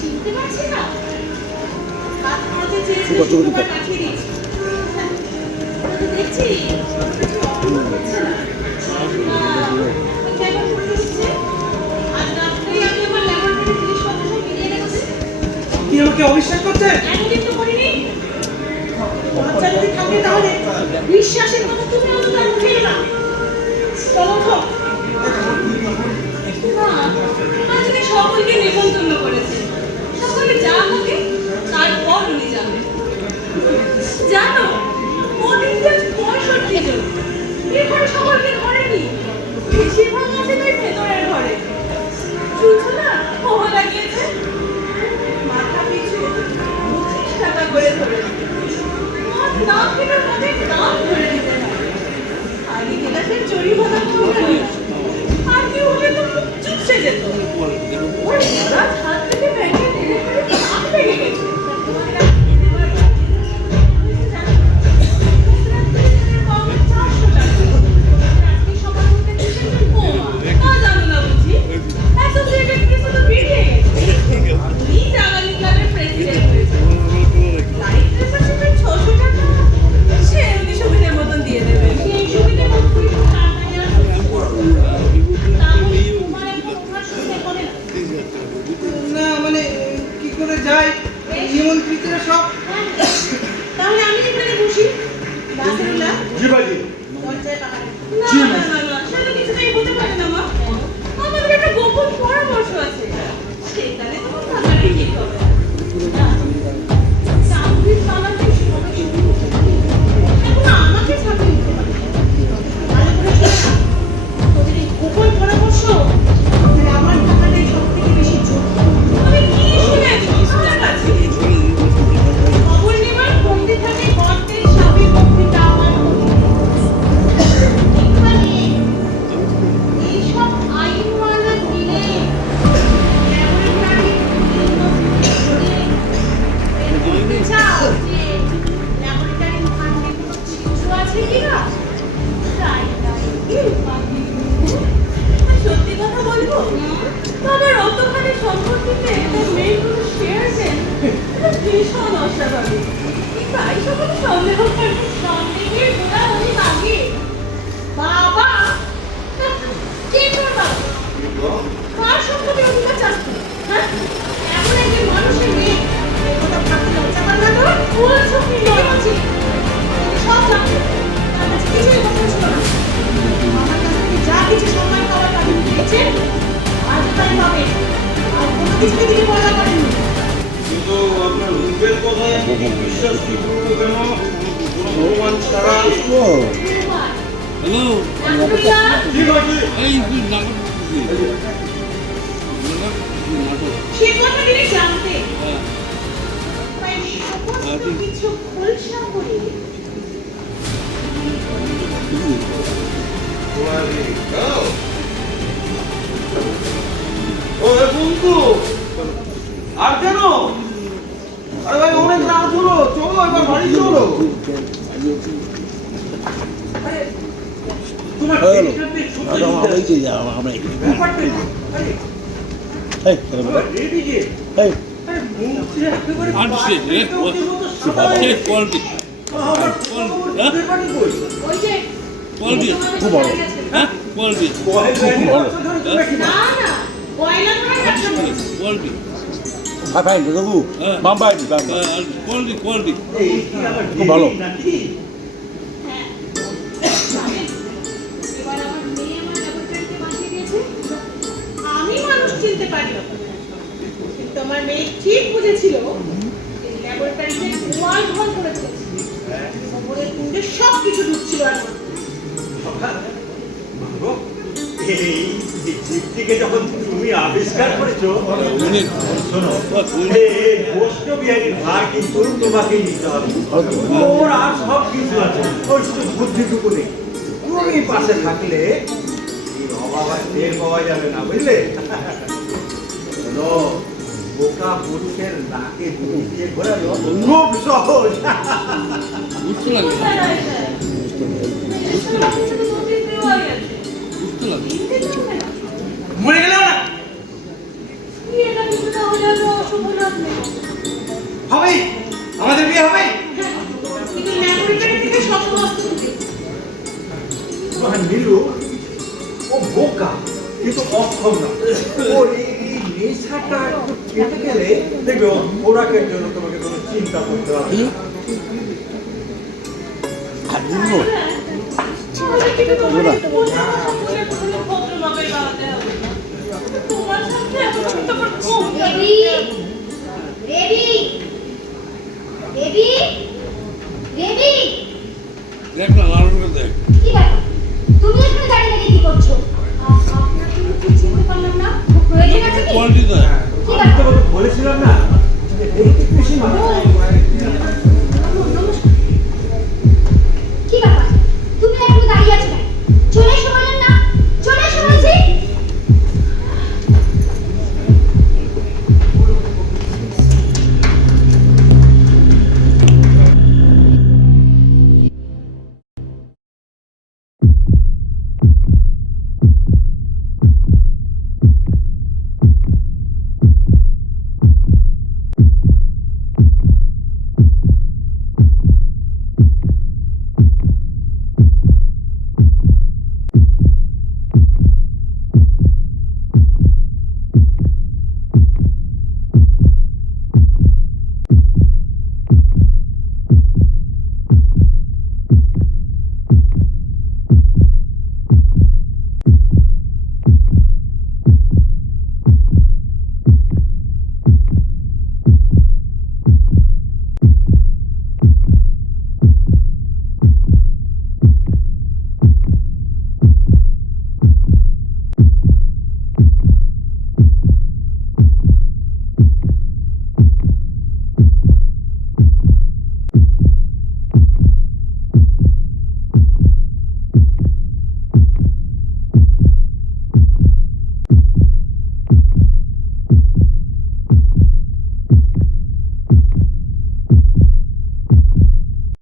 চিনতে পারছি না। হাত ধরতে চেয়েছিলে, শুক্রবার পাঠিয়ে দিয়েছি। দেখছি অপমান হচ্ছে না। কেমন মনে হচ্ছে? আজ রাত্রেই আমি আমার ল্যাবরেটরি জিনিসপত্র সব মিলিয়ে রেখেছি। কি আমাকে অবিশ্বাস করছেন? এতদিন তো করিনি। লজ্জা যদি থাকে তাহলে বিশ্বাসের কথা তুমি অন্তত আর উঠিয়ে না। চলো তো। না, আজকে সকলকে নিমন্ত্রণ করেছে। সকলে যা হবে তারপর উনি যাবেন। জানো, মোদিনটা 65 জন। এখানে সকলকে ঘরে নি। বেশিরভাগ আছে তাই ভেতরের ঘরে। শুনছো না, খোয়া লাগিয়েছে। মাথা পিছু 25 টাকা করে ধরেছে। মদ না খেলে মদের দাম ধরে দিতে হয়। খালি গেলাসের জরিমানা করবে না। আর কি হলে তো মুখ চুপসে যেত। ওর মহারাজ হাত থেকে ব্যাগে টেনে ফেলে দাঁত ভেঙে গেছে। না মানে কি করে যাই নিমন্ত্রিতরা সব তাহলে আমি এখানে বসি। রাসেলুল্লাহ জি ভাইজি। না না না না, সেটা কিছুতেই হতে পারে না মা। আমাদের একটা গোপন পরামর্শ আছে। সেখানে তোমার থাকাটাই ঠিক হবে। চাকরির পালাতে সময় শুরু হতে পারে। এখন আমাকে ছাড়তে দিতে পারে। ভালো করে শোনো না। তোদের এই গোপন পরামর্শ আমার থাকাটাই সব থেকে বেশি জোর। আমি কি শুনেছি আমার কাছে? খবর নেবার কমতে থাকে গর্তের সাপে কমতিটা আমার এইসব আইনওয়ালা দিলে চাও যে ল্যাবরেটরি ফান্ডে কোনো ছিদ্র আছে কিনা? তাই সত্যি কথা বলবো, বাবার অতখানি সম্পত্তিতে তার মেয়েগুলো শেয়ার দেন, ভীষণ অস্বাভাবিক। তাই সকলে সন্দেহ করবে। সন্দেহের গোড়া অনেক আগে। বাবা কিছুকে দিকে বলা করেনি। কিন্তু আপনার রূপের কথায় বিশ্বাস কি করবো কেন? কোনো ভগবান ছাড়া হ্যালো ঠিক আছে। এই নাটক সে কথা তিনি জানতেন। তাই সমস্ত কিছু খোলসা করে ও বন্ধু আর কেন? আরে ভাই অনেক রাত হলো, চলো এবার বাড়ি চলো। তোমার হ্যালো। টেলিগ্রামে সত্যি আমরাই যে যা আমরা ব্যাপারটা কি? এই চলো আবার রেডি যে এই আরে মুখে একেবারে আনছে রে বাচ্চাদের মতো সাদা হয়ে সে কোয়ালিটি আমার দুধের পানি কই? ওই যে কোয়ালিটি খুব ভালো হ্যাঁ কোয়ালিটি কয়েক লাইন বছর ধরে তোমরা কি না না কয়লা করা ব্যবসা করেছে। কোয়ালিটি ফাইন দাদু হ্যাঁ। বাম্বাই বাম্বাই কোয়ালিটি কোয়ালিটি এই কি আবার খুব ভালো। রেডি নাকি? হ্যাঁ জানেন, এবার আমার মেয়ে আমার ল্যাবরেটরিতে বাঁচিয়ে দিয়েছে। আমি মানুষ চিনতে পারি না, কিন্তু আমার মেয়ে ঠিক বুঝেছিল যে ল্যাবরেটরিতে ওয়াল ঘর করেছে। খবরের কুণ্ডে সব কিছু ঢুকছিল আর মাগো, এই জীবটিকে যখন তুমি আবিষ্কার করেছো, শোনো, এই বৈষ্ণবিহারীর ভার কিন্তু তোমাকেই নিতে হবে। ওর আর সব কিছু আছে, ওর শুধু বুদ্ধিটুকু নেই। তুমি পাশে থাকলে এই অভাব আর টের পাওয়া যাবে না, বুঝলে? শোনো, বোকা পুরুষের নাকে দড়ি দিয়ে ঘোরানো খুব সহজ। বুঝতে লাগে মরে গেল না হবে, আমাদের বিয়ে হবে। কিন্তু ল্যাবরেটরি থেকে সব বস্তু ঢুকে আর নীলু, ও বোকা কিন্তু অক্ষম না। ওর এই নেশাটা একটু কেটে গেলে দেখবে ও খোরাকের জন্য তোমাকে কোনো চিন্তা করতে হবে না। আর বুঝলো বেবি বেবি বেবি বেবি দেখ না লাল করে দেখ কি ব্যাপার তুমি এখানে দাঁড়িয়ে দাঁড়িয়ে কি করছো আপনাকে আমি চিনতে পারলাম না প্রয়োজন আছে কি কোয়ালিটি দেখ কি আমি ব্যাপার তোমাকে বলেছিলাম না, এই পিসিমা